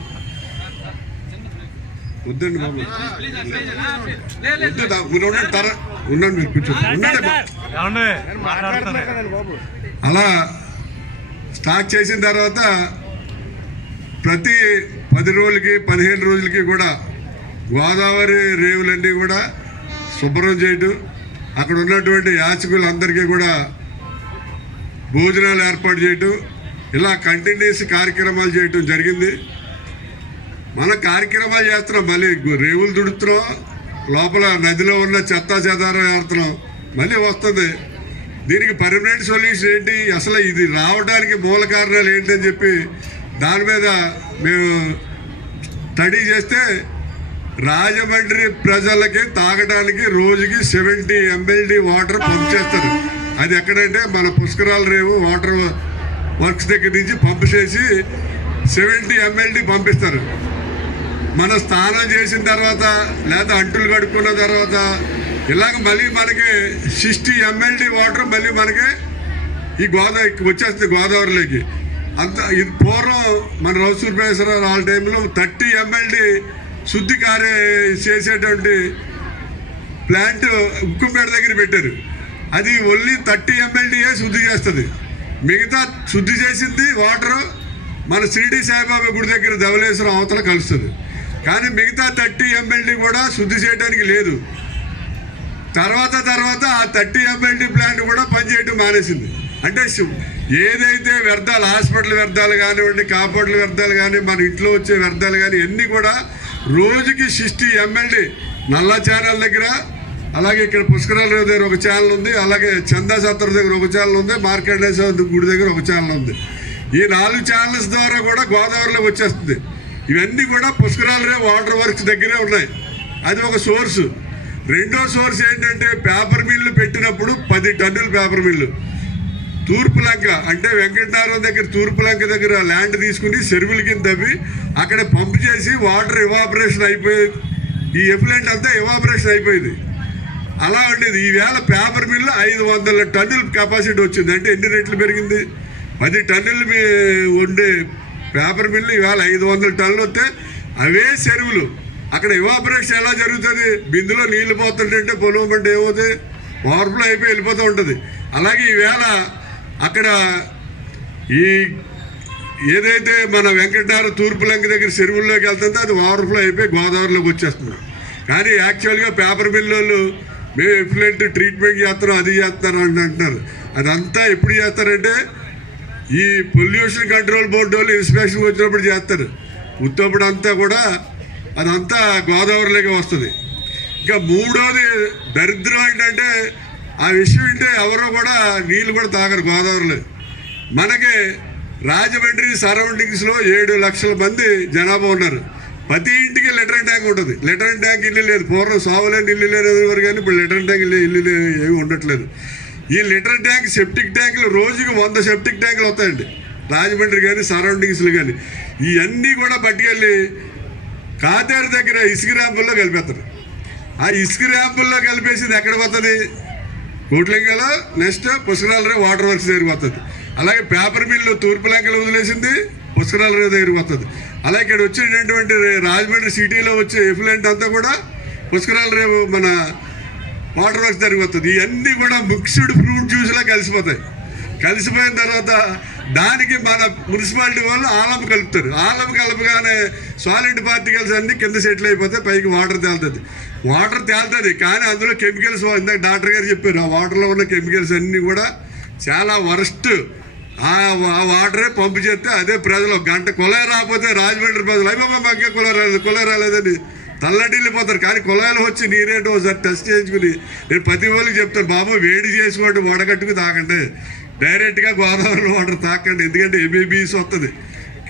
వద్దండి బాబు, ఉండండి, మీరు కూర్చోండి. అలా స్టార్ట్ చేసిన తర్వాత ప్రతి 10 రోజులకి 15 రోజులకి కూడా గోదావరి రేవులన్నీ కూడా శుభ్రం చేయటం, అక్కడ ఉన్నటువంటి యాచకులందరికీ కూడా భోజనాలు ఏర్పాటు చేయటం, ఇలా కంటిన్యూస్ కార్యక్రమాలు చేయటం జరిగింది. మన కార్యక్రమాలు చేస్తున్నాం, మళ్ళీ రేవులు దుడుతున్నాం, లోపల నదిలో ఉన్న చెత్తా చెదారం ఏరుతున్నాం, మళ్ళీ వస్తుంది. దీనికి పర్మనెంట్ సొల్యూషన్ ఏంటి, అసలు ఇది రావడానికి మూల కారణాలు ఏంటని చెప్పి దాని మీద మేము స్టడీ చేస్తే రాజమండ్రి ప్రజలకి తాగడానికి రోజుకి 70 MLD వాటర్ పంప్ చేస్తారు. అది ఎక్కడంటే మన పుష్కరాల రేవు వాటర్ వర్క్స్ దగ్గర నుంచి పంప్ చేసి 70 MLD పంపిస్తారు. మన స్నానం చేసిన తర్వాత లేదా అంటులు కడుక్కున్న తర్వాత ఇలాగ మళ్ళీ మనకి 60 MLD వాటర్ మళ్ళీ మనకి ఈ గోదావరికి వచ్చేస్తుంది, గోదావరిలోకి. అంత ఇది పూర్వం మన రౌసూర్పేశ్వర వాళ్ళ టైంలో 30 MLD శుద్ధి చేసేటువంటి ప్లాంట్ ఉక్కుపేట దగ్గర పెట్టారు. అది ఓన్లీ 30 MLDయే శుద్ధి చేస్తుంది. మిగతా శుద్ధి చేసింది వాటరు మన షిరిడి సాయిబాబా గుడి దగ్గర ధవళేశ్వరం అవతల కలుస్తుంది. కానీ మిగతా 30 MLD కూడా శుద్ధి చేయడానికి లేదు. తర్వాత ఆ 30 MLD ప్లాంట్ కూడా పనిచేయడం మానేసింది. అంటే ఏదైతే వ్యర్థాలు, హాస్పిటల్ వ్యర్థాలు కానివ్వండి, కాపాడుల వ్యర్థాలు కానీ, మన ఇంట్లో వచ్చే వ్యర్థాలు కానీ అన్నీ కూడా రోజుకి 60 MLD నల్ల ఛానల్ దగ్గర, అలాగే ఇక్కడ పుష్కరాల దగ్గర ఒక ఛానల్ ఉంది, అలాగే చందా సత్ర దగ్గర ఒక ఛానల్ ఉంది, మార్కండేయ గుడి దగ్గర ఒక ఛానల్ ఉంది. ఈ 4 ఛానల్స్ ద్వారా కూడా గోదావరిలోకి వచ్చేస్తుంది. ఇవన్నీ కూడా పుష్కరాల వాటర్ వర్క్స్ దగ్గరే ఉన్నాయి. అది ఒక సోర్సు. రెండో సోర్స్ ఏంటంటే పేపర్ మిల్లు పెట్టినప్పుడు 10 టన్నుల పేపర్ మిల్లు తూర్పు లంక అంటే వెంకటనారాయణ దగ్గర తూర్పు లంక దగ్గర ల్యాండ్ తీసుకుని చెరువుల కింద తవ్వి అక్కడ పంప్ చేసి వాటర్ ఎవాపరేషన్ అయిపోయేది. ఈ ఎఫ్లెంట్ అంతా ఎవాపరేషన్ అయిపోయింది. అలా ఉండేది. ఈవేళ పేపర్ మిల్లు 500 టన్నుల కెపాసిటీ వచ్చింది. అంటే ఎన్ని రెట్లు పెరిగింది? 10 టన్నులు ఉండే పేపర్ మిల్లు ఇవాళ 500 టన్నులు వస్తే అవే చెరువులు. అక్కడ ఎవాపరేషన్ ఎలా జరుగుతుంది? బిందులో నీళ్లు పోతుంటే పొలం అంటే ఏమవుతుంది? ఓవర్ఫ్లో అయిపోయి వెళ్ళిపోతూ ఉంటుంది. అలాగే ఈవేళ అక్కడ ఈ ఏదైతే మన వెంకటనారాయణ తూర్పు లంక దగ్గర చెరువుల్లోకి వెళ్తుందో అది ఓవర్ఫ్లో అయిపోయి గోదావరిలోకి వచ్చేస్తుంది. కానీ యాక్చువల్గా పేపర్ మిల్లు మేము ఎఫ్లెంట్ ట్రీట్మెంట్ చేస్తున్నాం, అది చేస్తున్నాం అని అంటున్నారు. అదంతా ఎప్పుడు చేస్తారంటే ఈ పొల్యూషన్ కంట్రోల్ బోర్డు వాళ్ళు ఇన్స్పెక్షన్ వచ్చినప్పుడు చేస్తారు. ఉత్తప్పుడు అంతా కూడా అదంతా గోదావరిలోకి వస్తుంది. ఇంకా మూడోది దరిద్రం ఏంటంటే ఆ విషయం అంటే ఎవరో కూడా నీళ్ళు కూడా తాగరు గోదావరిలో. మనకి రాజమండ్రి సరౌండింగ్స్లో 7 లక్షల మంది జనాభా ఉన్నారు. ప్రతి ఇంటికి లెటరన్ ట్యాంక్ ఉంటుంది. లెటరన్ ట్యాంక్ ఇల్లు లేదు. పూర్వం సావులేని ఇల్లు లేదు కానీ ఇప్పుడు లెటరన్ ట్యాంక్ ఇల్లు ఏమి ఉండట్లేదు. ఈ లిటర్ ట్యాంక్ సెప్టిక్ ట్యాంకులు రోజుకి 100 సెప్టిక్ ట్యాంకులు వస్తాయండి రాజమండ్రి కానీ సరౌండింగ్స్లు కానీ. ఇవన్నీ కూడా పట్టుకెళ్ళి కాతేరు దగ్గర ఇసుక ర్యాంపుల్లో కలిపేస్తారు. ఆ ఇసుక ర్యాంపుల్లో కలిపేసింది ఎక్కడికి వస్తుంది? కోట్లింగలో, నెక్స్ట్ పుష్కరాల వాటర్ వర్క్స్ దగ్గరికి వస్తుంది. అలాగే పేపర్ మిల్లు తూర్పు లంకలు వదిలేసింది, పుష్కరాల దగ్గరికి వస్తుంది. అలాగే ఇక్కడ వచ్చేటటువంటి రాజమండ్రి సిటీలో వచ్చే ఎఫ్లెంట్ అంతా కూడా పుష్కరాల రేవు మన వాటర్ వర్క్స్ దగ్గరికి వస్తుంది. ఇవన్నీ కూడా మిక్స్డ్ ఫ్రూట్ జ్యూస్లా కలిసిపోతాయి. కలిసిపోయిన తర్వాత దానికి మన మున్సిపాలిటీ వాళ్ళు ఆలం కలుపుతారు. ఆలం కలపగానే సాలిడ్ పార్టికల్స్ అన్నీ కింద సెటిల్ అయిపోతే పైకి వాటర్ తేలుతుంది. వాటర్ తేలుతుంది కానీ అందులో కెమికల్స్, ఇందాక డాక్టర్ గారు చెప్పారు, ఆ వాటర్లో ఉన్న కెమికల్స్ అన్నీ కూడా చాలా వరస్ట్. ఆ వాటరే పంపు చేస్తే అదే ప్రజలు గంట కుళాయి రాకపోతే రాజమండ్రి ప్రజలు అయిపోయి మాకే కుళాయి రాలేదని తల్లడిల్లిపోతారు. కానీ కుళాయిలు వచ్చి నీరేంటో ఒకసారి టెస్ట్ చేయించుకుని నేను ప్రతి వాళ్ళకి చెప్తాను, బాబు వేడి చేసుకోండి, వడగట్టుకు తాకండి, డైరెక్ట్గా గోదావరిలో వాటర్ తాకండి. ఎందుకంటే ఎంబీబీఎస్ వస్తుంది,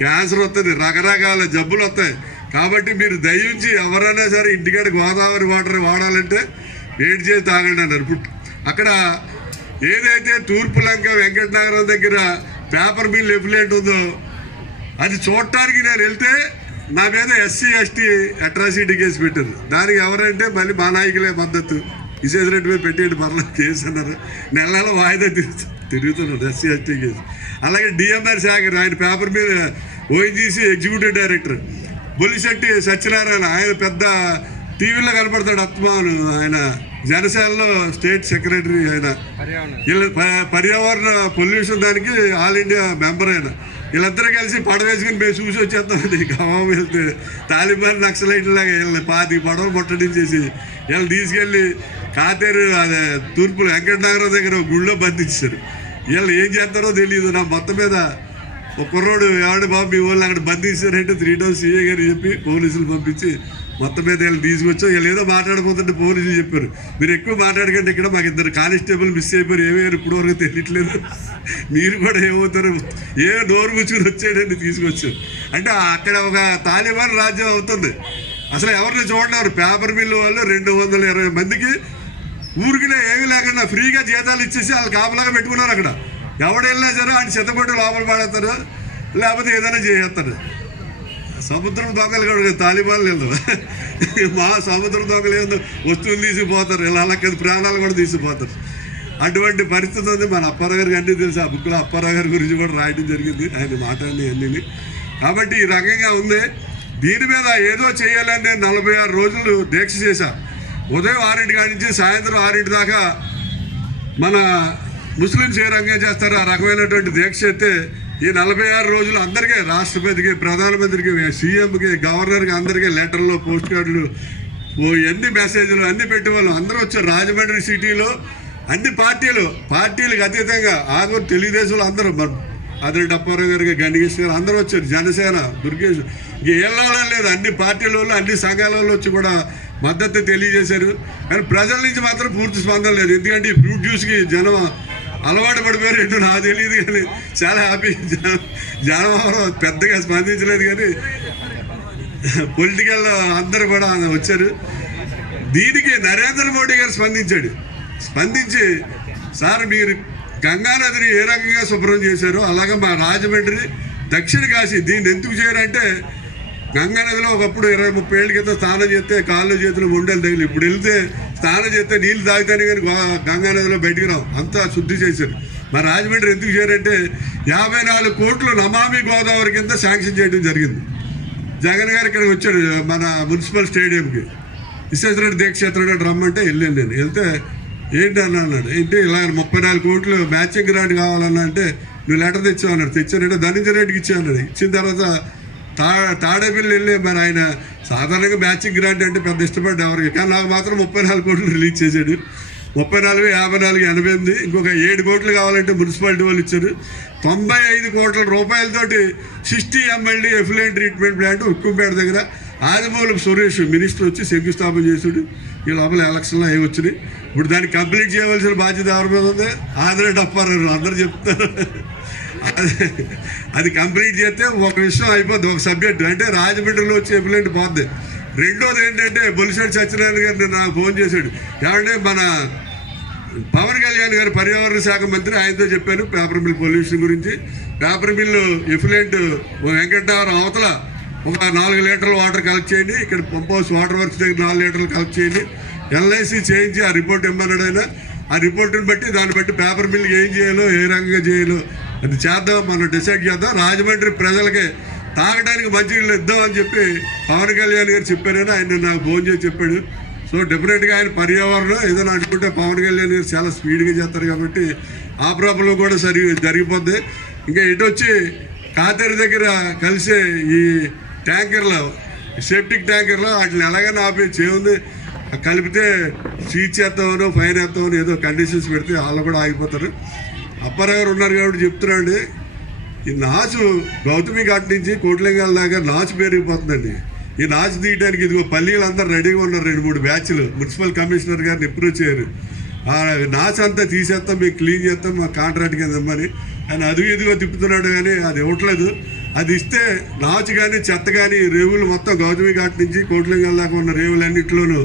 క్యాన్సర్ వస్తుంది, రకరకాల జబ్బులు వస్తాయి. కాబట్టి మీరు దయించి ఎవరైనా సరే ఇంటికాడ గోదావరి వాటర్ వాడాలంటే వేడి చేసి తాగండి అన్నారు. ఇప్పుడు అక్కడ ఏదైతే తూర్పు లంక వెంకటనగరం దగ్గర పేపర్ మిల్ ఎఫ్లెంట్ ఉందో అది చూడటానికి నేను వెళ్తే నా మీద ఎస్సీ ఎస్టీ అట్రాసిటీ కేసు పెట్టారు. దానికి ఎవరంటే మళ్ళీ మా నాయకులే మద్దతు, విశేషరెడ్డి మీద పెట్టేయండి మరలా కేసు అన్నారు. నెల వాయిదా తిరుగుతున్నాడు ఎస్సీ ఎస్టీ కేసు. అలాగే డిఎంఆర్ శాఖర్ ఆయన పేపర్ మీద ONGC executive director Bolisetti Satyanarayana, ఆయన పెద్ద టీవీలో కనపడతాడు అత్మాను, ఆయన జనసేనలో స్టేట్ సెక్రటరీ, ఆయన పర్యావరణ పొల్యూషన్ దానికి ఆల్ ఇండియా మెంబర్. ఆయన వీళ్ళిద్దరూ కలిసి పడవేసుకుని మేము చూసి వచ్చేస్తామండి. గవాం వెళ్తే తాలిబాన్ నక్సలైట్లాగా వీళ్ళని 5 పడవలు ముట్టడించేసి వీళ్ళు తీసుకెళ్ళి కాతేరు అదే తూర్పు వెంకటనగరం దగ్గర గుళ్ళో బంధించారు. వీళ్ళు ఏం చేస్తారో తెలియదు. నా మొత్తం మీద ఒక కుర్రోడు ఎవడు బాబు మీ వాళ్ళు అక్కడ బంధించారంటే 3 టౌన్ సీఏ గారు చెప్పి పోలీసులు పంపించి మొత్తం మీద వీళ్ళు తీసుకొచ్చాం. వీళ్ళు ఏదో మాట్లాడిపోతుంటే పోలీసులు చెప్పారు, మీరు ఎక్కువ మాట్లాడకండి, ఇక్కడ మాకు 2 కానిస్టేబుల్ మిస్ అయిపోయారు, ఏమయ్యారు ఇప్పుడు వరకు తెలియట్లేదు, మీరు కూడా ఏమవుతారు, ఏ నోరు ముచ్చుకుని వచ్చాడని తీసుకొచ్చారు. అంటే అక్కడ ఒక తాలిబాన్ రాజ్యం అవుతుంది. అసలు ఎవరిని చూడలేరు. పేపర్ మిల్లు వాళ్ళు 220 మందికి ఊరికినే ఏమీ లేకుండా ఫ్రీగా జీతాలు ఇచ్చేసి వాళ్ళు కాపలాగా పెట్టుకున్నారు. అక్కడ ఎవడు వెళ్ళినా సరే ఆయన చెత్తపట్టి లోపల పడేస్తారు, లేకపోతే ఏదైనా చేసేస్తారు. సముద్రం దొంగలు కూడా తాలిబాన్ లేదు, మా సముద్రం దొంగలు ఏందో వస్తువులు తీసిపోతారు, ఇలా అలాగే ప్రాణాలు కూడా తీసిపోతారు. అటువంటి పరిస్థితి ఉంది. మన అప్పారావు గారికి అన్నీ తెలుసు. ఆ బుక్లో అప్పారావు గారి గురించి కూడా రాయడం జరిగింది, ఆయన మాట్లాడి అన్నీ. కాబట్టి ఈ రకంగా ఉంది. దీని మీద ఏదో చేయాలని నేను 46 రోజులు దీక్ష చేశాను. ఉదయం 6 కాడి నుంచి సాయంత్రం 6 దాకా మన ముస్లింస్ ఏ రకంగా చేస్తారు ఆ రకమైనటువంటి దీక్ష అయితే ఈ 46 రోజులు అందరికీ, రాష్ట్రపతికి, ప్రధానమంత్రికి, సీఎంకి, గవర్నర్కి అందరికీ లెటర్లు, పోస్ట్ కార్డులు, ఎన్ని మెసేజ్లు అన్నీ పెట్టేవాళ్ళు. అందరూ వచ్చారు. రాజమండ్రి సిటీలో అన్ని పార్టీలకు అతీతంగా ఆగో తెలుగుదేశంలో అందరూ అదిరెడ్డి అప్పారావు గారికి, గణేష్ గారు అందరూ వచ్చారు. జనసేన, దుర్గేష్, ఇంక వెళ్ళాలని లేదు. అన్ని పార్టీల వాళ్ళు, అన్ని సంఘాల వాళ్ళు వచ్చి కూడా మద్దతు తెలియజేశారు. కానీ ప్రజల నుంచి మాత్రం పూర్తి స్పందన లేదు. ఎందుకంటే ఈ ఫ్రూట్ జ్యూస్కి జనం అలవాటు పడిపోయారు. ఏంటో నాకు తెలియదు, కానీ చాలా హ్యాపీ. జనం పెద్దగా స్పందించలేదు, కానీ పొలిటికల్ అందరూ కూడా వచ్చారు. దీనికి నరేంద్ర మోడీ గారు స్పందించి సార్ మీరు గంగానదిని ఏ రకంగా శుభ్రం చేశారో అలాగే మా రాజమండ్రి దక్షిణ కాశీ దీన్ని ఎందుకు చేయాలంటే గంగానదిలో ఒకప్పుడు 20-30 ఏళ్ళ క్రితం స్నానం చేస్తే కాళ్ళు చేతులు ఉండలు తగిలి, ఇప్పుడు వెళ్తే స్నానం చేస్తే నీళ్ళు తాగుతానే కానీ గంగానదిలో బయటికి రావు, అంతా శుద్ధి చేశారు. మా రాజమండ్రి ఎందుకు చేయాలంటే 54 కోట్లు నమామి గోదావరి కింద శాంక్షన్ చేయడం జరిగింది. జగన్ గారు ఇక్కడికి వచ్చాడు మన మున్సిపల్ స్టేడియంకి, విశ్వేశ్వరరెడ్డి దీక్షేత్రంగా రమ్మంటే వెళ్ళాను. నేను వెళ్తే ఏంటి అని అన్నాడు. ఏంటి ఇలా 34 కోట్లు మ్యాచింగ్ గ్రాంట్ కావాలన్నా అంటే నువ్వు లెటర్ తెచ్చావు అన్నాడు. తెచ్చానంటే ధనంజయ రెడ్డికి ఇచ్చా అన్నాడు. ఇచ్చిన తర్వాత తాడేపల్లి వెళ్ళి మరి ఆయన సాధారణంగా మ్యాచింగ్ గ్రాంట్ అంటే పెద్ద ఇష్టపడ్డా ఎవరికి, కానీ నాకు మాత్రం 34 కోట్లు రిలీజ్ చేశాడు. 34, 54, 88, ఇంకొక 7 కోట్లు కావాలంటే మున్సిపాలిటీ వాళ్ళు ఇచ్చారు. 95 కోట్ల రూపాయలతోటి 60 MLD effluent treatment plant Ukkumpeta దగ్గర ఆదిమూలపు సురేష్ మినిస్టర్ వచ్చి శంకుస్థాపన చేశాడు. ఈ లోపల ఎలక్షన్లో అవి వచ్చినాయి. ఇప్పుడు దాన్ని కంప్లీట్ చేయవలసిన బాధ్యత ఎవరి మీద ఉంది? ఆదిరెడ్డి అప్పారావు. అందరూ చెప్తారు. అది కంప్లీట్ చేస్తే ఒక విషయం అయిపోద్ది, ఒక సబ్జెక్ట్. అంటే రాజమండ్రిలో వచ్చి ఎఫ్లూయెంట్ పోద్ది. రెండోది ఏంటంటే బొలిశెట్టి సత్యనారాయణ గారు నేను నాకు ఫోన్ చేశాడు. ఏమంటే మన పవన్ కళ్యాణ్ గారు పర్యావరణ శాఖ మంత్రి, ఆయనతో చెప్పాను పేపర్ మిల్ పొల్యూషన్ గురించి. పేపర్ మిల్లు ఎఫ్లూయెంట్ వెంకటనగరం అవతల ఒక 4 లీటర్ల వాటర్ కలెక్ట్ చేయండి, ఇక్కడ పంప్ హౌస్ వాటర్ వర్క్స్ దగ్గర 4 లీటర్లు కలెక్ట్ చేయండి, ఎల్ఐసి చేయించి ఆ రిపోర్ట్ ఇమ్మన్నాడు ఆయన. ఆ రిపోర్ట్ని బట్టి దాన్ని బట్టి పేపర్ మిల్కి ఏం చేయాలో ఏ రకంగా చేయాలో అది చేద్దాం, మనం డిసైడ్ చేద్దాం. రాజమండ్రి ప్రజలకి తాగడానికి మంచినీళ్ళు ఇద్దామని చెప్పి పవన్ కళ్యాణ్ గారు చెప్పారని ఆయన నాకు ఫోన్ చేసి చెప్పాడు. సో డెఫినెట్గా ఆయన పర్యావరణం ఏదైనా అనుకుంటే పవన్ కళ్యాణ్ గారు చాలా స్పీడ్గా చేస్తారు కాబట్టి ఆ ప్రాబ్లం కూడా జరిగిపోద్ది. ఇంకా ఇటు వచ్చి కాతేరు దగ్గర కలిసే ఈ ట్యాంకర్లో సెప్టిక్ ట్యాంకర్లో వాటిని ఎలాగైనా ఆపేసి ఏముంది, కలిపితే సీజ్ చేస్తామనో ఫైన్ వేస్తామని ఏదో కండిషన్స్ పెడితే వాళ్ళు కూడా ఆగిపోతారు. అప్పారావు గారు ఉన్నారు కాబట్టి చెప్తున్నాండి, ఈ నాచు గౌతమి ఘాట్ నుంచి కోట్లింగాల దాకా నాచు పెరిగిపోతుందండి. ఈ నాచు తీయడానికి ఇదిగో పల్లీలు అందరూ రెడీగా ఉన్నారు, 2-3 బ్యాచ్లు. మున్సిపల్ కమిషనర్ గారిని అప్రూవ్ చేయరు. ఆ నాచు అంతా తీసేస్తాం, మీకు క్లీన్ చేస్తాం, మా కాంట్రాక్ట్ కింద ఇమ్మని ఆయన ఇదిగో తిప్పుతున్నాడు కానీ అది ఇవ్వట్లేదు. అది ఇస్తే నాచు కానీ చెత్త కానీ రేవులు మొత్తం గౌతమి ఘాట్ నుంచి కోట్లింగాల దాకా ఉన్న రేవులన్నింటిలోనూ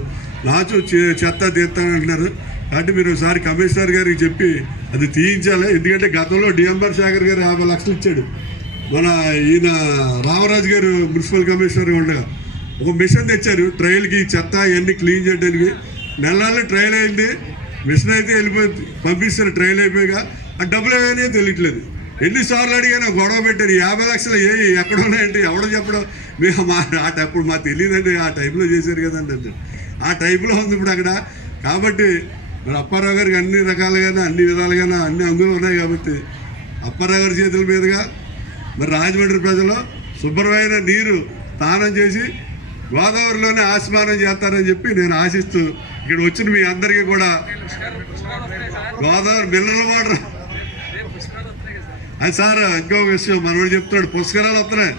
నాచు చెత్త తీస్తానంటున్నారు. కాబట్టి మీరు ఒకసారి కమిషనర్ గారికి చెప్పి అది తీయించాలి. ఎందుకంటే గతంలో డిఎంఆర్ శేఖర్ గారు 50 లక్షలు ఇచ్చాడు. మన ఈయన రామరాజు గారు మున్సిపల్ కమిషనర్గా ఉండగా ఒక మిషన్ తెచ్చారు ట్రయల్కి, చెత్త ఇవన్నీ క్లీన్ చేయడానికి. నెలల్లో ట్రయల్ అయింది, మిషన్ అయితే వెళ్ళిపోయింది, పంపిస్తారు ట్రయల్ అయిపోయాక. ఆ డబ్బులు ఏమైనా తెలియట్లేదు. ఎన్నిసార్లు అడిగాను, గొడవ పెట్టారు. 50 లక్షలు ఎక్కడ ఉన్నాయంటే ఎవడో చెప్పడం. మేము అప్పుడు మాకు తెలియదండి, ఆ టైంలో చేశారు కదండి అంటే ఆ టైంలో ఉంది ఇప్పుడు అక్కడ. కాబట్టి మరి అప్పారావు గారికి అన్ని రకాలుగానే అన్ని విధాలుగానే అన్ని అంగులు ఉన్నాయి కాబట్టి అప్పారావు గారి చేతుల మీదుగా మరి రాజమండ్రి ప్రజలు శుభ్రమైన నీరు స్నానం చేసి గోదావరిలోనే ఆస్మానం చేస్తారని చెప్పి నేను ఆశిస్తూ ఇక్కడ వచ్చిన మీ అందరికీ కూడా గోదావరి మినరల్ వాటర్ అది సార్ ఇంకొక విషయం మనోడు చెప్తున్నాడు, పుష్కరాలు వస్తున్నాయి.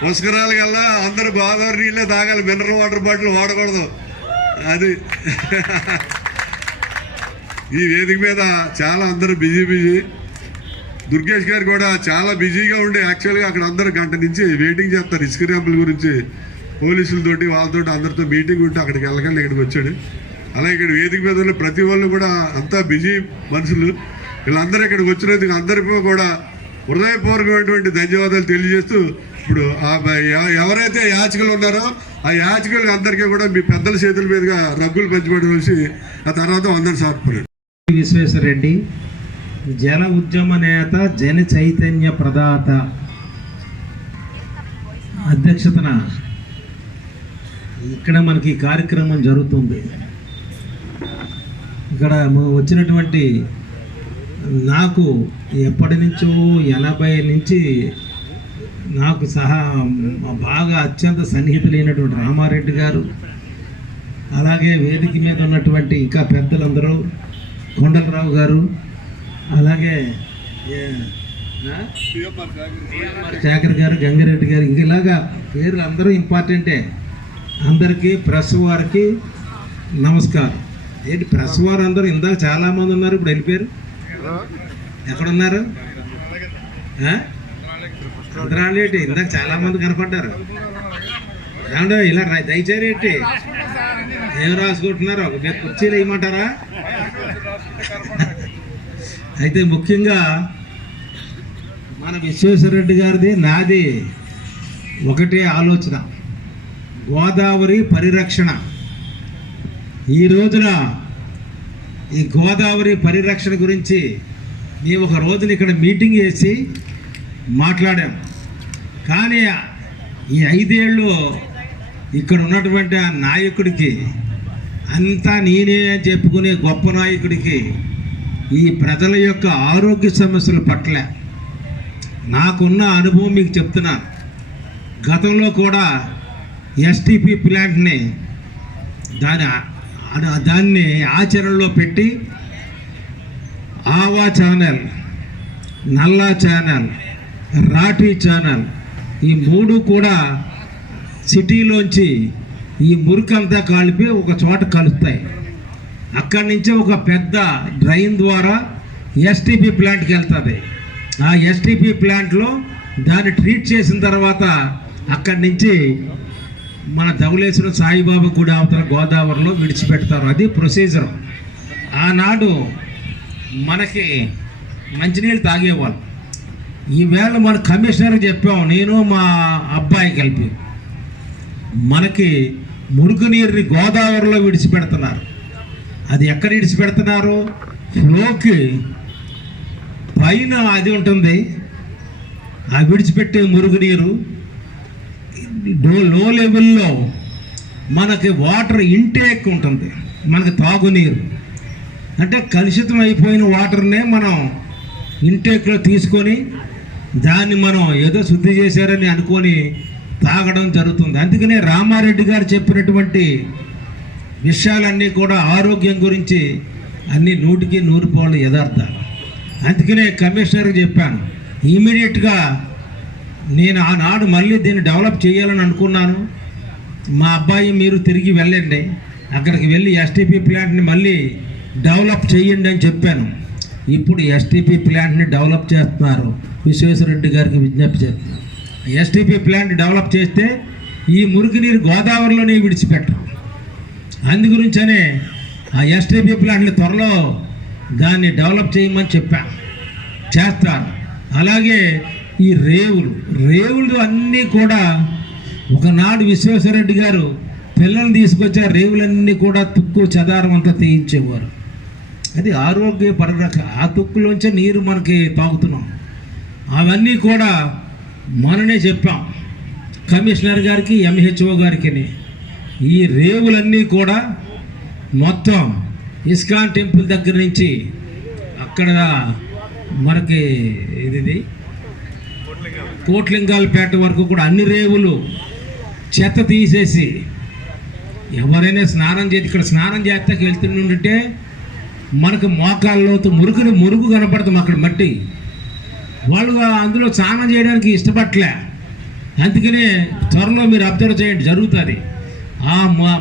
పుష్కరాల కల్లా అందరూ గోదావరి నీళ్ళే తాగాలి, మినరల్ వాటర్ బాటిల్ వాడకూడదు. అది ఈ వేదిక మీద చాలా అందరూ బిజీ. దుర్గేష్ గారు కూడా చాలా బిజీగా ఉండే యాక్చువల్గా అక్కడ అందరూ గంట నుంచి వెయిటింగ్ చేస్తారు ఇసుక ర్యాంపుల గురించి. పోలీసులతోటి వాళ్ళతోటి అందరితో మీటింగ్ ఉంటే అక్కడికి వెళ్ళకండి ఇక్కడికి వచ్చాడు. అలాగే ఇక్కడ వేదిక మీద ప్రతి వాళ్ళు కూడా అంతా బిజీ మనుషులు. వీళ్ళందరూ ఇక్కడికి వచ్చినందుకు అందరికీ కూడా హృదయపూర్వకమైనటువంటి ధన్యవాదాలు తెలియజేస్తూ ఇప్పుడు ఎవరైతే యాచకులు ఉన్నారో ఆ యాచకులకి అందరికీ కూడా మీ పెద్దల చేతుల మీదుగా రగ్గులు పంచిపెట్టవలసి ఆ తర్వాత అందరు సార్పడారు. విశ్వేశ్వరరెడ్డి జన ఉద్యమ నేత, జన చైతన్య ప్రదాత అధ్యక్షతన ఇక్కడ మనకి కార్యక్రమం జరుగుతుంది. ఇక్కడ వచ్చినటువంటి నాకు ఎప్పటి నుంచో 80 నుంచి నాకు బాగా అత్యంత సన్నిహితులైనటువంటి రామారెడ్డి గారు, అలాగే వేదిక మీద ఉన్నటువంటి ఇంకా పెద్దలందరూ కొండలరావు గారు, అలాగే శేఖర్ గారు, గంగిరెడ్డి గారు, ఇంక ఇలాగా పేర్లు అందరూ ఇంపార్టెంటే. అందరికీ ప్రెస్ వారికి నమస్కారం. ఏంటి ప్రెస్ వారు అందరూ ఇందాక చాలామంది ఉన్నారు, ఇప్పుడు వెళ్ళిపోయారు. ఎక్కడున్నారు? అందరాలేటి ఇందాక చాలామంది కనపడ్డారు. ఏమంటే ఇలా దయచేరేటి ఏం రాసుకుంటున్నారు? మీరు కుర్చీలు వేయమంటారా? అయితే ముఖ్యంగా మన విశ్వేశ్వరరెడ్డి గారిది నాది ఒకటే ఆలోచన, గోదావరి పరిరక్షణ. ఈ రోజున ఈ గోదావరి పరిరక్షణ గురించి మేము ఒక రోజున ఇక్కడ మీటింగ్ చేసి మాట్లాడాం. కానీ ఈ 5 ఏళ్ళు ఇక్కడ ఉన్నటువంటి ఆ నాయకుడికి, అంతా నేనే అని చెప్పుకునే గొప్ప నాయకుడికి ఈ ప్రజల యొక్క ఆరోగ్య సమస్యల పట్ల నాకున్న అనుభవం మీకు చెప్తున్నాను. గతంలో కూడా ఎస్టీపీ ప్లాంట్ని దాన్ని ఆచరణలో పెట్టి ఆవా ఛానల్, నల్లా ఛానల్, రాఠీ ఛానల్ ఈ 3 కూడా సిటీలోంచి ఈ మురికంతా కలిపి ఒక చోట కలుస్తాయి. అక్కడి నుంచి ఒక పెద్ద డ్రైన్ ద్వారా ఎస్టీపీ ప్లాంట్కి వెళ్తుంది. ఆ ఎస్టీపీ ప్లాంట్లో దాన్ని ట్రీట్ చేసిన తర్వాత అక్కడి నుంచి మన ధవళేశ్వరం సాయిబాబా గుడి అవతల గోదావరిలో విడిచిపెడతారు. అది ప్రొసీజర్. ఆనాడు మనకి మంచినీళ్ళు తాగేవాళ్ళు. ఈవేళ మన కమిషనర్కి చెప్పాం, నేను మా అబ్బాయి కలిపి మనకి మురుగునీరుని గోదావరిలో విడిచిపెడుతున్నారు. అది ఎక్కడ విడిచిపెడుతున్నారు? ఫ్లోకి పైన అది ఉంటుంది, ఆ విడిచిపెట్టే మురుగునీరు లో లెవెల్లో మనకి వాటర్ ఇంటేక్ ఉంటుంది, మనకి తాగునీరు. అంటే కలుషితం అయిపోయిన వాటర్నే మనం ఇంటేక్లో తీసుకొని దాన్ని మనం ఏదో శుద్ధి చేశారని అనుకొని తాగడం జరుగుతుంది. అందుకనే రామారెడ్డి గారు చెప్పినటువంటి విషయాలన్నీ కూడా ఆరోగ్యం గురించి అన్నీ 100కి 100 యథార్థాలు. అందుకనే కమిషనర్కి చెప్పాను, ఇమీడియట్గా నేను ఆనాడు మళ్ళీ దీన్ని డెవలప్ చేయాలని అనుకున్నాను. మా అబ్బాయి మీరు తిరిగి వెళ్ళండి, అక్కడికి వెళ్ళి ఎస్టీపీ ప్లాంట్ని మళ్ళీ డెవలప్ చేయండి అని చెప్పాను. ఇప్పుడు ఎస్టీపీ ప్లాంట్ని డెవలప్ చేస్తున్నారు. విశ్వేశ్వరరెడ్డి గారికి విజ్ఞప్తి చేస్తున్నారు, ఎస్టీపీ ప్లాంట్ డెవలప్ చేస్తే ఈ మురుగునీరు గోదావరిలోనే విడిచిపెట్టరు. అందు గురించనే ఆ ఎస్టీపీ ప్లాంట్ని త్వరలో దాన్ని డెవలప్ చేయమని చెప్పాను, చేస్తారు. అలాగే ఈ రేవులు అన్నీ కూడా ఒకనాడు విశ్వేశ్వరరెడ్డి గారు పిల్లల్ని తీసుకొచ్చి ఆ రేవులన్నీ కూడా తుక్కు చెదారం అంతా తీయించేవారు. అది ఆరోగ్య పరిరక్షణ. ఆ తుక్కులోంచే నీరు మనకి తాగుతున్నాం. అవన్నీ కూడా మననే చెప్పాం కమిషనర్ గారికి, ఎంహెచ్ఓ గారికి. ఈ రేవులన్నీ కూడా మొత్తం ఇస్కాన్ టెంపుల్ దగ్గర నుంచి అక్కడ మనకి ఇది కోట్లింగాలపేట వరకు కూడా అన్ని రేవులు చెత్త తీసేసి, ఎవరైనా స్నానం చేసి ఇక్కడ స్నానం చేస్తే వెళ్తుంటే మనకు మోకాళ్ళలోతు మురుగు కనపడుతుంది అక్కడ మట్టి. వాళ్ళు అందులో స్నానం చేయడానికి ఇష్టపడలే. అందుకనే త్వరలో మీరు అబ్జర్వ్ చేయండి, జరుగుతుంది. ఆ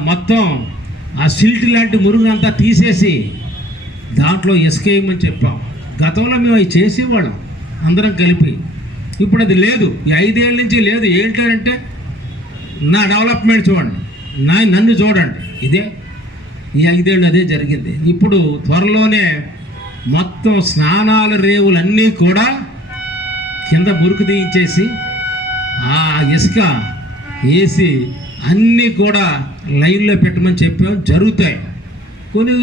మొత్తం ఆ సిల్ట్ లాంటి మురుగు అంతా తీసేసి దాంట్లో ఇసుకేయమని చెప్పాం. గతంలో మేము అవి చేసేవాళ్ళం అందరం కలిపి. ఇప్పుడు అది లేదు, ఈ 5 ఏళ్ళ నుంచి లేదు. ఏంటంటే నా డెవలప్మెంట్ చూడండి, నన్ను చూడండి, ఇదే ఈ 5 ఏళ్ళు అదే జరిగింది. ఇప్పుడు త్వరలోనే మొత్తం స్నానాల రేవులన్నీ కూడా కింద మురుకు తీయించేసి ఆ ఇసుక వేసి అన్నీ కూడా లైన్లో పెట్టమని చెప్పాం, జరుగుతాయి. కొన్ని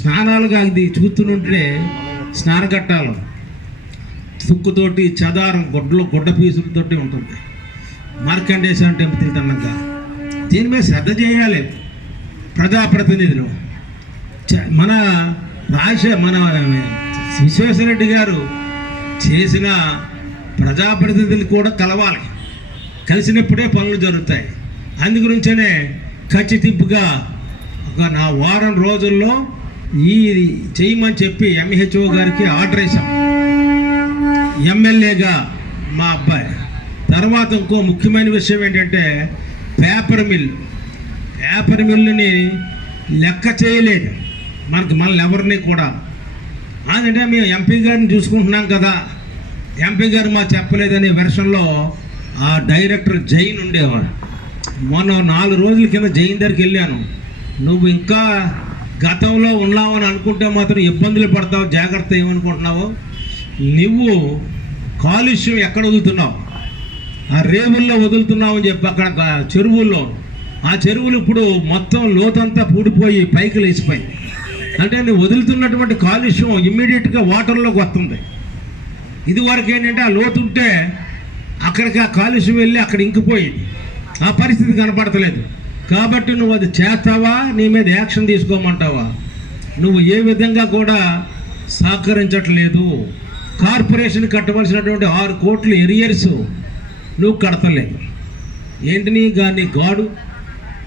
స్నానాలుగా అది చూస్తుంటే స్నానఘట్టాలు తుక్కుతోటి చెదారం గుడ్డ పీసులతోటి ఉంటుంది. మార్కండేశ్వర టెంపుల్ తింటున్నాక దీని మీద శ్రద్ధ చేయాలి ప్రజాప్రతినిధులు. మన విశ్వేశ్వరరెడ్డి గారు చేసిన ప్రజాప్రతినిధులు కూడా కలవాలి, కలిసినప్పుడే పనులు జరుగుతాయి. అందు గురించనే ఖచ్చితంగా ఒక వారం రోజుల్లో ఈ చేయమని చెప్పి ఎంహెచ్ఓ గారికి ఆర్డర్ వేసాం, ఎమ్మెల్యేగా మా అబ్బాయి. తర్వాత ఇంకో ముఖ్యమైన విషయం ఏంటంటే పేపర్ మిల్లుని లెక్క చేయలేదు మనల్ని ఎవరిని కూడా. అంటే మేము ఎంపీ గారిని చూసుకుంటున్నాం కదా, ఎంపీ గారు మాకు చెప్పలేదనే వెర్షన్లో ఆ డైరెక్టర్ జైన్ ఉండేవాడు. మొన్న 4 రోజుల కింద జైన్ దగ్గరికి వెళ్ళాను. నువ్వు ఇంకా గతంలో ఉన్నావని అనుకుంటే మాత్రం ఇబ్బందులు పడతావు, జాగ్రత్త ఏమనుకుంటున్నావు. నువ్వు కాలుష్యం ఎక్కడ వదులుతున్నావు? ఆ రేవుల్లో వదులుతున్నావు అని చెప్పి అక్కడ చెరువుల్లో, ఆ చెరువులు ఇప్పుడు మొత్తం లోతంతా పూడిపోయి పైకి లేచిపోయింది. అంటే నువ్వు వదులుతున్నటువంటి కాలుష్యం ఇమ్మీడియట్గా వాటర్లోకి వస్తుంది. ఇదివరకు ఏంటంటే ఆ లోతుంటే అక్కడికి ఆ కాలుష్యం వెళ్ళి అక్కడ ఇంకిపోయింది, ఆ పరిస్థితి కనపడతలేదు. కాబట్టి నువ్వు అది చేస్తావా, నీ మీద యాక్షన్ తీసుకోమంటావా? నువ్వు ఏ విధంగా కూడా సహకరించట్లేదు. కార్పొరేషన్ కట్టవలసినటువంటి 6 కోట్లు ఎరియర్స్ నువ్వు కడతలేదు. ఏంటి నీ గాడు,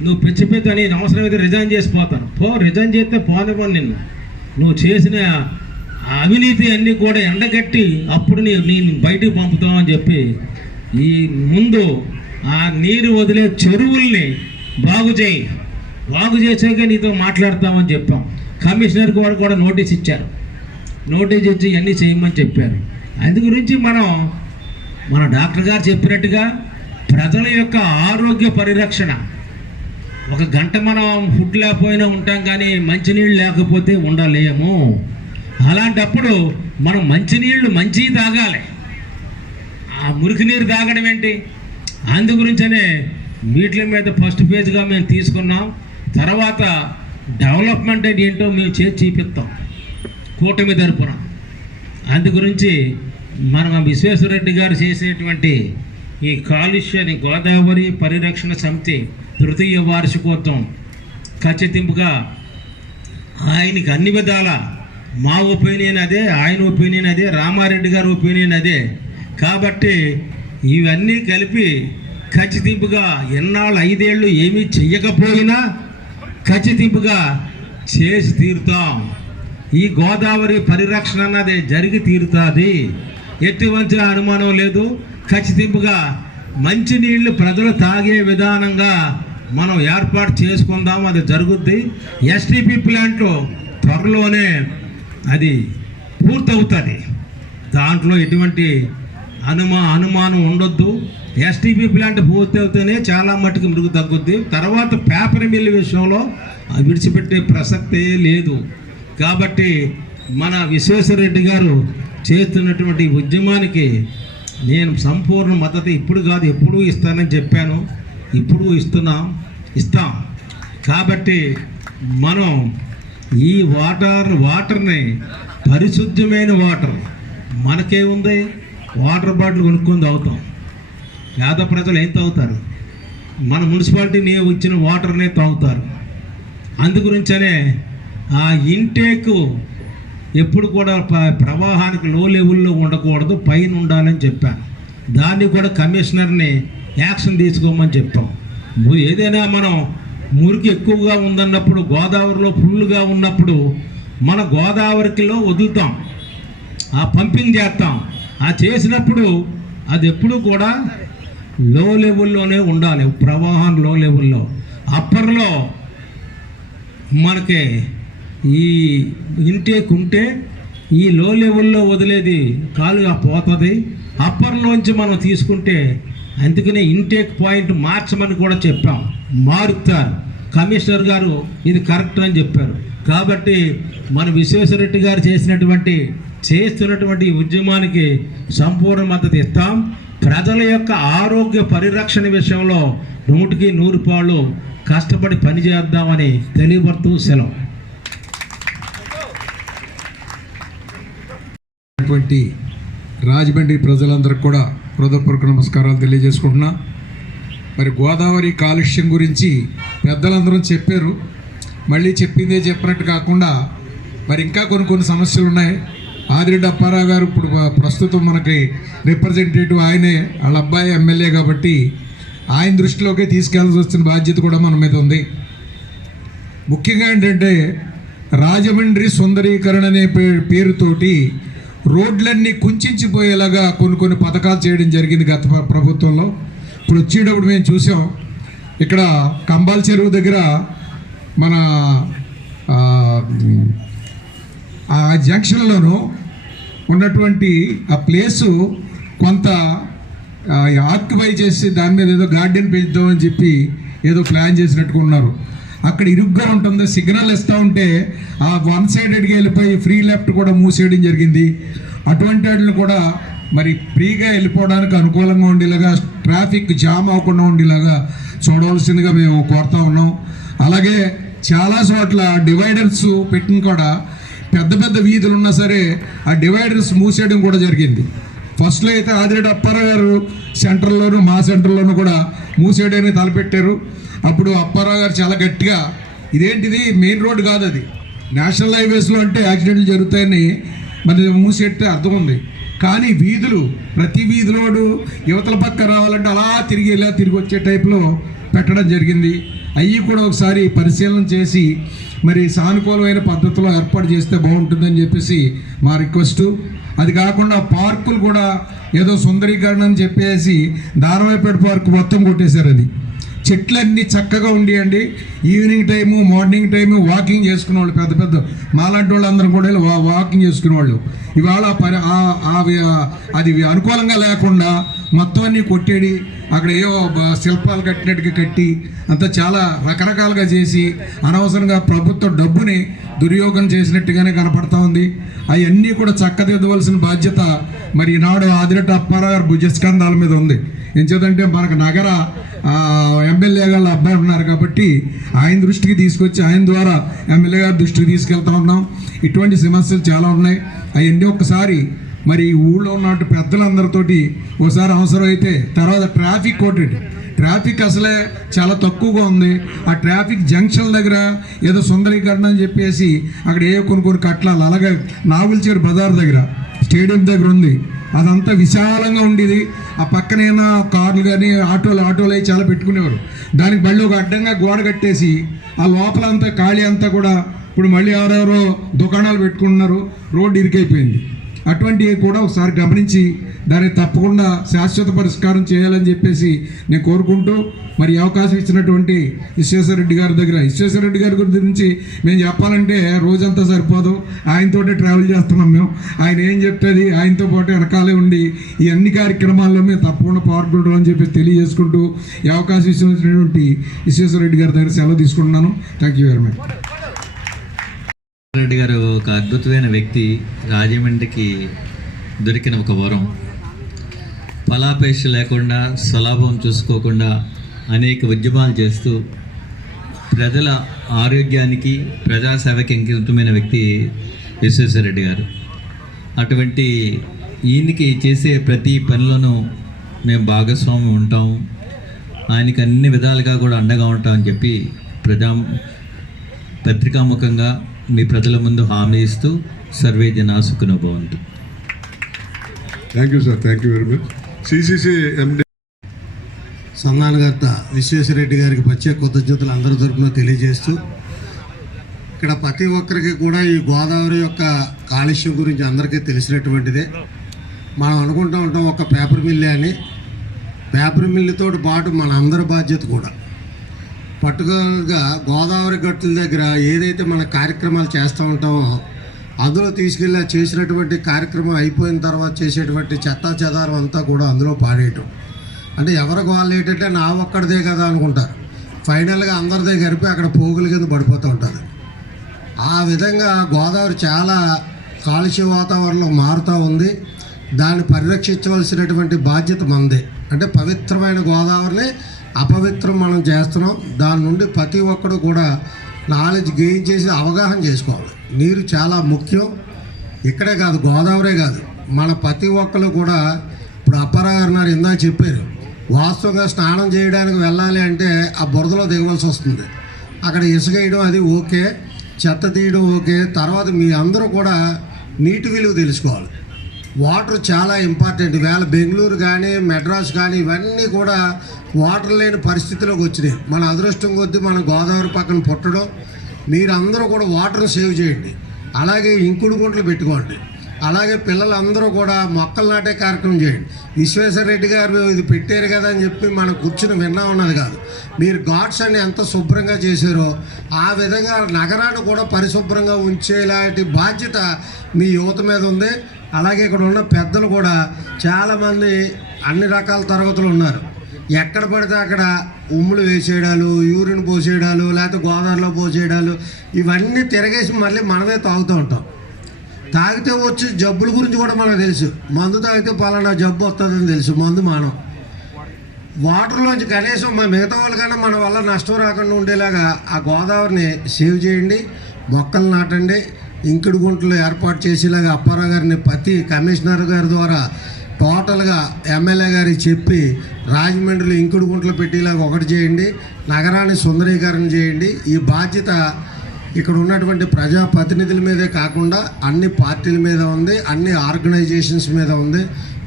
నువ్వు పెద్ద నేను అవసరమైతే రిజైన్ చేసిపోతాను. రిజైన్ చేస్తే పోనివ్వను నిన్ను. నువ్వు చేసిన అవినీతి అన్నీ కూడా ఎండగట్టి అప్పుడు నేను బయటికి పంపుతామని చెప్పి ఈ ముందు ఆ నీరు వదిలే చెరువుల్ని బాగు చేసాక నీతో మాట్లాడతామని చెప్పాం. కమిషనర్ గారు కూడా నోటీస్ ఇచ్చారు, నోటీస్ ఇచ్చి ఇవన్నీ చేయమని చెప్పారు. అందు గురించి మన డాక్టర్ గారు చెప్పినట్టుగా ప్రజల యొక్క ఆరోగ్య పరిరక్షణ. 1 గంట మనం ఫుడ్ లేకపోయినా ఉంటాం, కానీ మంచినీళ్ళు లేకపోతే ఉండలేము. అలాంటప్పుడు మనం మంచినీళ్ళు మంచి తాగాలి. ఆ మురికి నీరు తాగడం ఏంటి? అందు గురించనే వీటి మీద ఫస్ట్ పేజ్గా మేము తీసుకున్నాం. తర్వాత డెవలప్మెంట్ అంటే ఏంటో మేము చేసి చూపిస్తాం కూటమి తరపున. అందు గురించి మన విశ్వేశ్వరరెడ్డి గారు చేసేటువంటి ఈ కాలుష్యాన్ని గోదావరి పరిరక్షణ సమితి తృతీయ వార్షికోత్సవం ఖచ్చితంగా ఆయనకి అన్ని విధాల మా ఒపీనియన్ అదే, ఆయన ఒపీనియన్ అదే, రామారెడ్డి గారి ఒపీనియన్ అదే. కాబట్టి ఇవన్నీ కలిపి ఖచ్చితంగా ఎన్నాళ్ళు 5 ఏళ్ళు ఏమీ చెయ్యకపోయినా ఖచ్చితంగా చేసి తీరుతాం. ఈ గోదావరి పరిరక్షణ అన్నది జరిగి తీరుతుంది, ఎటువంటి అనుమానం లేదు. ఖచ్చితంగా మంచినీళ్ళు ప్రజలు తాగే విధానంగా మనం ఏర్పాటు చేసుకుందాం, అది జరుగుద్ది. ఎస్టీపీ ప్లాంట్ త్వరలోనే అది పూర్తవుతుంది, దాంట్లో ఎటువంటి అనుమానం ఉండొద్దు. ఎస్టీపీ ప్లాంట్ పూర్తి అవుతూనే చాలా మట్టుకు మృగు తగ్గుద్ది. తర్వాత పేపర్ మిల్ విషయంలో విడిచిపెట్టే ప్రసక్తే లేదు. కాబట్టి మన విశ్వేశ్వరరెడ్డి గారు చేస్తున్నటువంటి ఉద్యమానికి నేను సంపూర్ణ మద్దతు ఇప్పుడు కాదు ఎప్పుడూ ఇస్తానని చెప్పాను, ఇప్పుడు ఇస్తాం. కాబట్టి మనం ఈ వాటర్ని పరిశుద్ధమైన వాటర్ మనకేముంది, వాటర్ బాటిల్ కొనుక్కొని తాగుతాం. పేద ప్రజలు ఏం తాగుతారు? మన మున్సిపాలిటీ ఇచ్చిన వాటర్నే తాగుతారు. అందుగురించనే ఆ ఇంటేక్ ఎప్పుడు కూడా ప్రవాహానికి లో లెవెల్లో ఉండకూడదు, పైన ఉండాలని చెప్పాను. దాన్ని కూడా కమిషనర్ని యాక్షన్ తీసుకోమని చెప్పాం. ఏదైనా మనం మురికి ఎక్కువగా ఉందన్నప్పుడు, గోదావరిలో ఫుల్గా ఉన్నప్పుడు మన గోదావరికిలో వదులుతాం, ఆ పంపింగ్ చేస్తాం. ఆ చేసినప్పుడు అది ఎప్పుడు కూడా లో లెవెల్లోనే ఉండాలి, ప్రవాహం లో లెవెల్లో. అప్పర్లో మనకి ఈ ఇంటేక్ ఉంటే ఈ లో లెవెల్లో వదిలేది కాలుగా పోతుంది, అప్పర్లోంచి మనం తీసుకుంటే. అందుకనే ఇంటేక్ పాయింట్ మార్చమని కూడా చెప్పాం, మారుతారు. కమిషనర్ గారు ఇది కరెక్ట్ అని చెప్పారు. కాబట్టి మన విశ్వేశ్వరరెడ్డి గారు చేస్తున్నటువంటి ఉద్యమానికి సంపూర్ణ మద్దతు ఇస్తాం. ప్రజల యొక్క ఆరోగ్య పరిరక్షణ విషయంలో 100కి 100 పాళ్ళు కష్టపడి పనిచేద్దామని తెలియబడుతూ సెలవు. రాజమండ్రి ప్రజలందరికీ కూడా హృదయపూర్వక నమస్కారాలు తెలియజేసుకుంటున్నా. మరి గోదావరి కాలుష్యం గురించి పెద్దలందరూ చెప్పారు, మళ్ళీ చెప్పిందే చెప్పినట్టు కాకుండా మరి ఇంకా కొన్ని సమస్యలు ఉన్నాయి. ఆదిరెడ్డి అప్పారావు గారు ఇప్పుడు ప్రస్తుతం మనకి రిప్రజెంటేటివ్, ఆయనే వాళ్ళ అబ్బాయి ఎమ్మెల్యే కాబట్టి ఆయన దృష్టిలోకి తీసుకెళ్లాల్సి వచ్చిన బాధ్యత కూడా మన మీద ఉంది. ముఖ్యంగా ఏంటంటే రాజమండ్రి సుందరీకరణ అనే పేరుతోటి రోడ్లన్నీ కుంచిపోయేలాగా కొన్ని పథకాలు చేయడం జరిగింది గత ప్రభుత్వంలో. ఇప్పుడు వచ్చేటప్పుడు మేము చూసాం, ఇక్కడ కంబాల చెరువు దగ్గర మన ఆ జంక్షన్లోనూ ఉన్నటువంటి ఆ ప్లేసు కొంత ఆక్యుపై చేసి దాని మీద ఏదో గార్డెన్ పెంచుదామని చెప్పి ఏదో ప్లాన్ చేసినట్టుగా ఉన్నారు. అక్కడ ఇరుగ్గా ఉంటుంది, సిగ్నల్ ఇస్తూ ఉంటే ఆ వన్ సైడెడ్గా వెళ్ళిపోయి ఫ్రీ లెఫ్ట్ కూడా మూసేయడం జరిగింది. అటువంటి వాటిని కూడా మరి ఫ్రీగా వెళ్ళిపోవడానికి అనుకూలంగా ఉండేలాగా, ట్రాఫిక్ జామ్ అవ్వకుండా ఉండేలాగా చూడవలసిందిగా మేము కోరుతా ఉన్నాం. అలాగే చాలా చోట్ల డివైడర్స్ పెట్టిన కూడా పెద్ద వీధులు ఉన్నా సరే ఆ డివైడర్స్ మూసేయడం కూడా జరిగింది. ఫస్ట్లో అయితే ఆదిరెడ్డి అప్పారావు గారు సెంటర్లోను మా సెంటర్లోనూ కూడా మూసేయడానికి తలపెట్టారు. అప్పుడు అప్పారావు గారు చాలా గట్టిగా, ఇదేంటిది మెయిన్ రోడ్ కాదు, అది నేషనల్ హైవేస్లో అంటే యాక్సిడెంట్లు జరుగుతాయని మరి మూసేస్తే అర్థం ఉంది. కానీ వీధులు, ప్రతి వీధిలోడు యువతల పక్క రావాలంటే అలా తిరిగి వచ్చే టైప్లో పెట్టడం జరిగింది. అవి కూడా ఒకసారి పరిశీలన చేసి మరి సానుకూలమైన పద్ధతిలో ఏర్పాటు చేస్తే బాగుంటుందని చెప్పేసి మా రిక్వెస్టు. అది కాకుండా పార్కులు కూడా ఏదో సుందరీకరణ అని చెప్పేసి దానవాయిపేట పార్క్ మొత్తం కొట్టేశారు. అది చెట్లన్నీ చక్కగా ఉండేయండి. Evening time, morning time walking చేసుకునే వాళ్ళు పెద్ద పెద్ద మాలాంటి వాళ్ళు అందరం కూడా వాకింగ్ చేసుకునేవాళ్ళు. ఇవాళ అది అనుకూలంగా లేకుండా మొత్తం అన్నీ కొట్టేడి, అక్కడ ఏవో శిల్పాలు కట్టినట్టుగా కట్టి అంతా చాలా రకరకాలుగా చేసి అనవసరంగా ప్రభుత్వ డబ్బుని దుర్యోగం చేసినట్టుగానే కనపడతా ఉంది. అవన్నీ కూడా చక్కదిద్దవలసిన బాధ్యత మరి ఈనాడు ఆదిరెడ్డి అప్పారావు గారు భుజస్కంధాల మీద ఉంది. ఎంచేదంటే మనకు నగర ఎమ్మెల్యే గారు అబ్బాయి ఉన్నారు కాబట్టి ఆయన దృష్టికి తీసుకొచ్చి ఆయన ద్వారా ఎమ్మెల్యే గారి దృష్టికి తీసుకెళ్తా ఉన్నాం. ఇటువంటి సమస్యలు చాలా ఉన్నాయి. అవన్నీ ఒక్కసారి మరి ఊళ్ళో ఉన్నట్టు పెద్దలందరితోటి ఒకసారి అవసరమైతే తర్వాత ట్రాఫిక్ అసలే చాలా తక్కువగా ఉంది. ఆ ట్రాఫిక్ జంక్షన్ దగ్గర ఏదో సుందరీకరణ అని చెప్పేసి అక్కడ కొన్ని కట్టలాలు, అలాగే నాగులచేరు బజార్ దగ్గర స్టేడియం దగ్గర ఉంది, అదంతా విశాలంగా ఉండేది. ఆ పక్కనైనా కార్లు కానీ ఆటోలు అవి చాలా పెట్టుకునేవారు. దానికి మళ్ళీ ఒక అడ్డంగా గోడ కట్టేసి ఆ లోపల అంతా ఖాళీ అంతా కూడా ఇప్పుడు మళ్ళీ ఎవరెవరో దుకాణాలు పెట్టుకుంటున్నారు. రోడ్డు ఇరుకైపోయింది. అటువంటివి కూడా ఒకసారి గమనించి దానికి తప్పకుండా శాశ్వత పరిష్కారం చేయాలని చెప్పేసి నేను కోరుకుంటూ, మరి అవకాశం ఇచ్చినటువంటి విశ్వేశ్వరరెడ్డి గారి గురించి మేము చెప్పాలంటే రోజంతా సరిపోదు. ఆయనతోటే ట్రావెల్ చేస్తున్నాం మేము. ఆయన ఏం చెప్తుంది ఆయనతో పాటు వెనకాలే ఉండి ఈ అన్ని కార్యక్రమాల్లో మేము తప్పకుండా పాల్గొనడం అని చెప్పేసి తెలియజేసుకుంటూ ఈ అవకాశం ఇచ్చినటువంటి విశ్వేశ్వరరెడ్డి గారి దగ్గర సెలవు తీసుకుంటున్నాను. Thank you very much. Reddy గారు ఒక అద్భుతమైన వ్యక్తి. రాజమండ్రికి దొరికిన ఒక వరం. ఫలాపేక్ష లేకుండా, స్వలాభం చూసుకోకుండా అనేక ఉద్యమాలు చేస్తూ ప్రజల ఆరోగ్యానికి, ప్రజాసేవకి అంకితమైన వ్యక్తి విశ్వేశ్వరరెడ్డి గారు. అటువంటి ఈయనకి చేసే ప్రతి పనిలోనూ మేము భాగస్వామ్యం ఉంటాం, ఆయనకి అన్ని విధాలుగా కూడా అండగా ఉంటామని చెప్పి పత్రికాముఖంగా మీ ప్రజల ముందు హామీ ఇస్తూ సర్వే జనా సుఖినో భవంతు. Thank you sir. Thank you very much. CCC MD సంధానకర్త విశ్వేశ్వరరెడ్డి గారికి ప్రత్యేక కృతజ్ఞతలు అందరి తరపున తెలియజేస్తూ, ఇక్కడ ప్రతి ఒక్కరికి కూడా ఈ గోదావరి యొక్క కాలుష్యం గురించి అందరికీ తెలిసినటువంటిదే. మనం అనుకుంటూ ఉంటాం ఒక పేపర్ మిల్లే అని. పేపర్ మిల్లుతో పాటు మన అందరి బాధ్యత కూడా. పర్టికులర్గా గోదావరి గట్టుల దగ్గర ఏదైతే మన కార్యక్రమాలు చేస్తూ ఉంటామో అందులో తీసుకెళ్ళి చేసినటువంటి కార్యక్రమం అయిపోయిన తర్వాత చేసేటువంటి చెత్తా చెదారం అంతా కూడా అందులో పాడేయటం. అంటే ఎవరికి వాళ్ళు ఏంటంటే నా ఒక్కడిదే కదా అనుకుంటారు. ఫైనల్గా అందరిదే గరిపి అక్కడ పోగుల కింద పడిపోతూ ఉంటుంది. ఆ విధంగా గోదావరి చాలా కాలుష్య వాతావరణంలో మారుతూ ఉంది. దాన్ని పరిరక్షించవలసినటువంటి బాధ్యత మనదే. అంటే పవిత్రమైన గోదావరిని అపవిత్రం మనం చేస్తున్నాం. దాని నుండి ప్రతి ఒక్కరు కూడా నాలెడ్జ్ గెయిన్ చేసి అవగాహన చేసుకోవాలి. నీరు చాలా ముఖ్యం. ఇక్కడే కాదు, గోదావరే కాదు, మన ప్రతి ఒక్కరు కూడా. ఇప్పుడు అప్పారావు గారు ఇందాక చెప్పారు, వాస్తవంగా స్నానం చేయడానికి వెళ్ళాలి అంటే ఆ బురదలో దిగవలసి వస్తుంది. అక్కడ ఇసుక వేయడం అది ఓకే, చెత్త తీయడం ఓకే. తర్వాత మీ అందరూ కూడా నీటి విలువ తెలుసుకోవాలి. వాటర్ చాలా ఇంపార్టెంట్. వేళ బెంగళూరు కానీ మెడ్రాస్ కానీ ఇవన్నీ కూడా వాటర్ లేని పరిస్థితిలోకి వచ్చినాయి. మన అదృష్టం కొద్దీ మన గోదావరి పక్కన పుట్టడం. మీరందరూ కూడా వాటర్ సేవ్ చేయండి. అలాగే ఇంకుడు గుంటలు పెట్టుకోండి. అలాగే పిల్లలందరూ కూడా మొక్కలు నాటే కార్యక్రమం చేయండి. విశ్వేశ్వరరెడ్డి గారు ఇది పెట్టారు కదా అని చెప్పి మనం కూర్చుని విన్నా ఉన్నది కాదు. మీరు ఘాట్స్ అన్ని ఎంత శుభ్రంగా చేశారో ఆ విధంగా నగరాన్ని కూడా పరిశుభ్రంగా ఉంచేలాంటి బాధ్యత మీ యువత మీద ఉంది. అలాగే ఇక్కడ ఉన్న పెద్దలు కూడా చాలామంది అన్ని రకాల తరగతులు ఉన్నారు. ఎక్కడ పడితే అక్కడ ఉమ్ములు వేసేయడాలు, యూరిన్ పోసేయడాలు, లేకపోతే గోదావరిలో పోసేయడాలు, ఇవన్నీ తిరగేసి మళ్ళీ మనమే తాగుతూ ఉంటాం. తాగితే వచ్చి జబ్బుల గురించి కూడా మనకు తెలుసు. మందు తాగితే పలానా జబ్బు వస్తుందని తెలుసు. మందు మానం. వాటర్లోంచి కనీసం మిగతా వాళ్ళకన్నా మన వల్ల నష్టం రాకుండా ఉండేలాగా ఆ గోదావరిని సేవ్ చేయండి. మొక్కలు నాటండి. ఇంకుడు గుంటలు ఏర్పాటు చేసేలాగా అప్పారావు గారిని ప్రతి కమిషనర్ గారి ద్వారా టోటల్గా ఎమ్మెల్యే గారికి చెప్పి రాజమండ్రిలో ఇంకుడు గుంటలు పెట్టేలాగా ఒకటి చేయండి. నగరాన్ని సుందరీకరణ చేయండి. ఈ బాధ్యత ఇక్కడ ఉన్నటువంటి ప్రజాప్రతినిధుల మీదే కాకుండా అన్ని పార్టీల మీద ఉంది, అన్ని ఆర్గనైజేషన్స్ మీద ఉంది.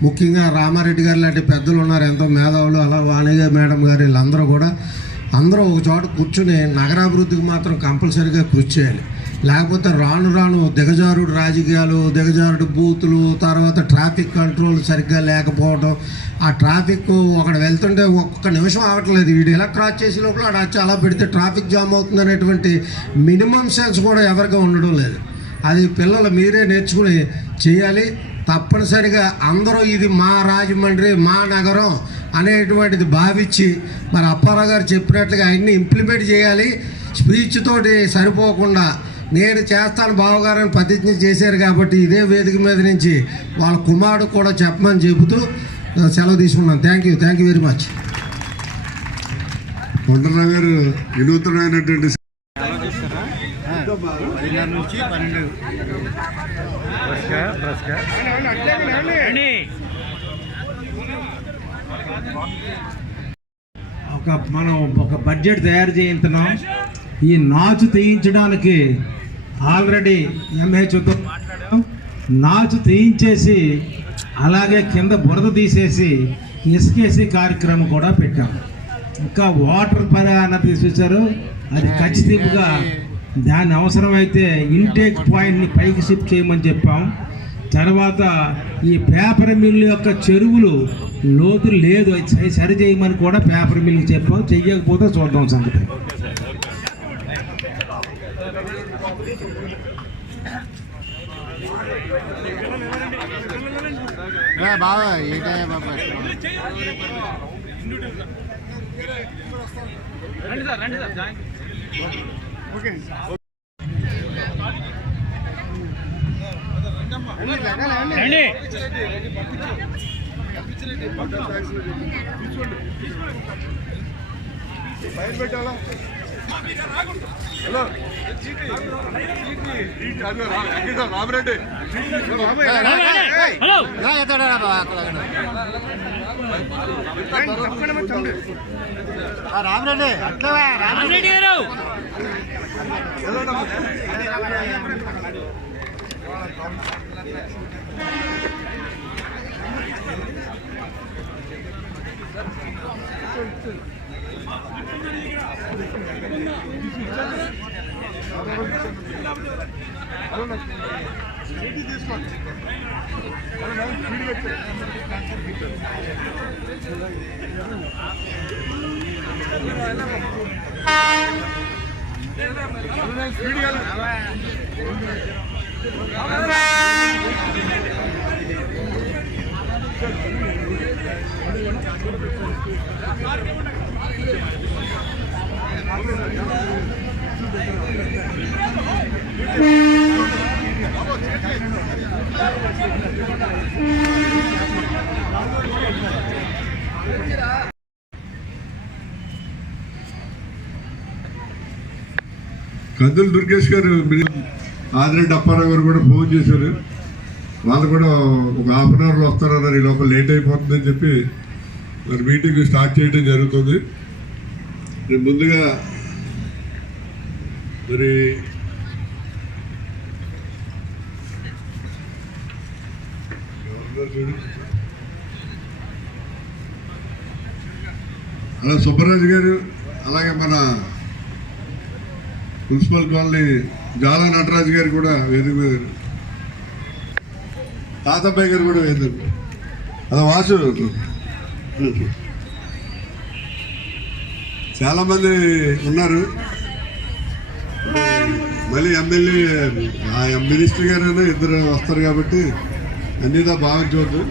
ముఖ్యంగా రామారెడ్డి గారు లాంటి పెద్దలు ఉన్నారు, ఎంతో మేధావులు. అలా వాణిగా మేడం గారు, వీళ్ళందరూ కూడా అందరూ ఒక చోట కూర్చుని నగరాభివృద్ధికి మాత్రం కంపల్సరీగా కృషి చేయాలి. లేకపోతే రాను రాను దిగజారుడు రాజకీయాలు, దిగజారుడు బూతులు, తర్వాత ట్రాఫిక్ కంట్రోల్ సరిగ్గా లేకపోవడం, ఆ ట్రాఫిక్ ఒకడు వెళ్తుంటే ఒక్క నిమిషం ఆగట్లేదు, వీడు ఎలా క్రాస్ చేసే లోపల అక్కడ వచ్చి అలా పెడితే ట్రాఫిక్ జామ్ అవుతుంది అనేటువంటి మినిమం సెన్స్ కూడా ఎవరికీ ఉండడం లేదు. అది పిల్లలు మీరే నేర్చుకుని చేయాలి. తప్పనిసరిగా అందరూ ఇది మా రాజమండ్రి, మా నగరం అనేటువంటిది భావించి మరి అప్పారావు గారు చెప్పినట్లుగా అన్నీ ఇంప్లిమెంట్ చేయాలి. స్పీచ్ తోటి సరిపోకుండా నేను చేస్తాను బావగారని ప్రతిజ్ఞ చేశారు కాబట్టి ఇదే వేదిక మీద నుంచి వాళ్ళ కుమారుడు కూడా చెప్పమని చెబుతూ సెలవు తీసుకున్నాను. Thank you very much. Konda Rao గారు వినూత్నమైనటువంటి మనం ఒక బడ్జెట్ తయారు చేయించున్నాం. ఈ నాచు తీయించడానికి ఆల్రెడీ ఎంహెచ్ఓతో మాట్లాడాం. నాచు తీయించేసి అలాగే కింద బురద తీసేసి ఇసుకేసి కార్యక్రమం కూడా పెట్టాం. ఇంకా వాటర్ అన్నది తీసుకొచ్చారు, అది ఖచ్చితంగా దాని అవసరమైతే ఇంటేక్ పాయింట్ని పైకి షిఫ్ట్ చేయమని చెప్పాం. తర్వాత ఈ పేపర్ మిల్లు యొక్క చెరువులు లోతు లేదు, అది సరి చేయమని కూడా పేపర్ మిల్లుకి చెప్పాం. చెయ్యకపోతే చూద్దాం సంగతి. రండి సార్ జాయిన్. రామరెడ్డి రామరెడ్డి గారు కందులు దుర్గేష్ గారు, ఆదిరెడ్డి అప్పారావు గారు కూడా ఫోన్ చేశారు. వాళ్ళు కూడా ఒక హాఫ్ అన్ అవర్లో వస్తారన్నారు. ఈ లోపల లేట్ అయిపోతుందని చెప్పి మరి మీటింగ్ స్టార్ట్ చేయడం జరుగుతుంది. నేను ముందుగా మరి అలా సుబ్బరాజు గారు, అలాగే మన మున్సిపల్ కాలనీ జాలా నటరాజు గారు కూడా వేదిక మీద, తాతబ్బాయి గారు కూడా వేదిక, అలా వాసు, చాలామంది ఉన్నారు. మళ్ళీ ఎమ్మెల్యే మినిస్టర్ గారైనా ఇద్దరు వస్తారు కాబట్టి అన్నిదా భావించవద్దు.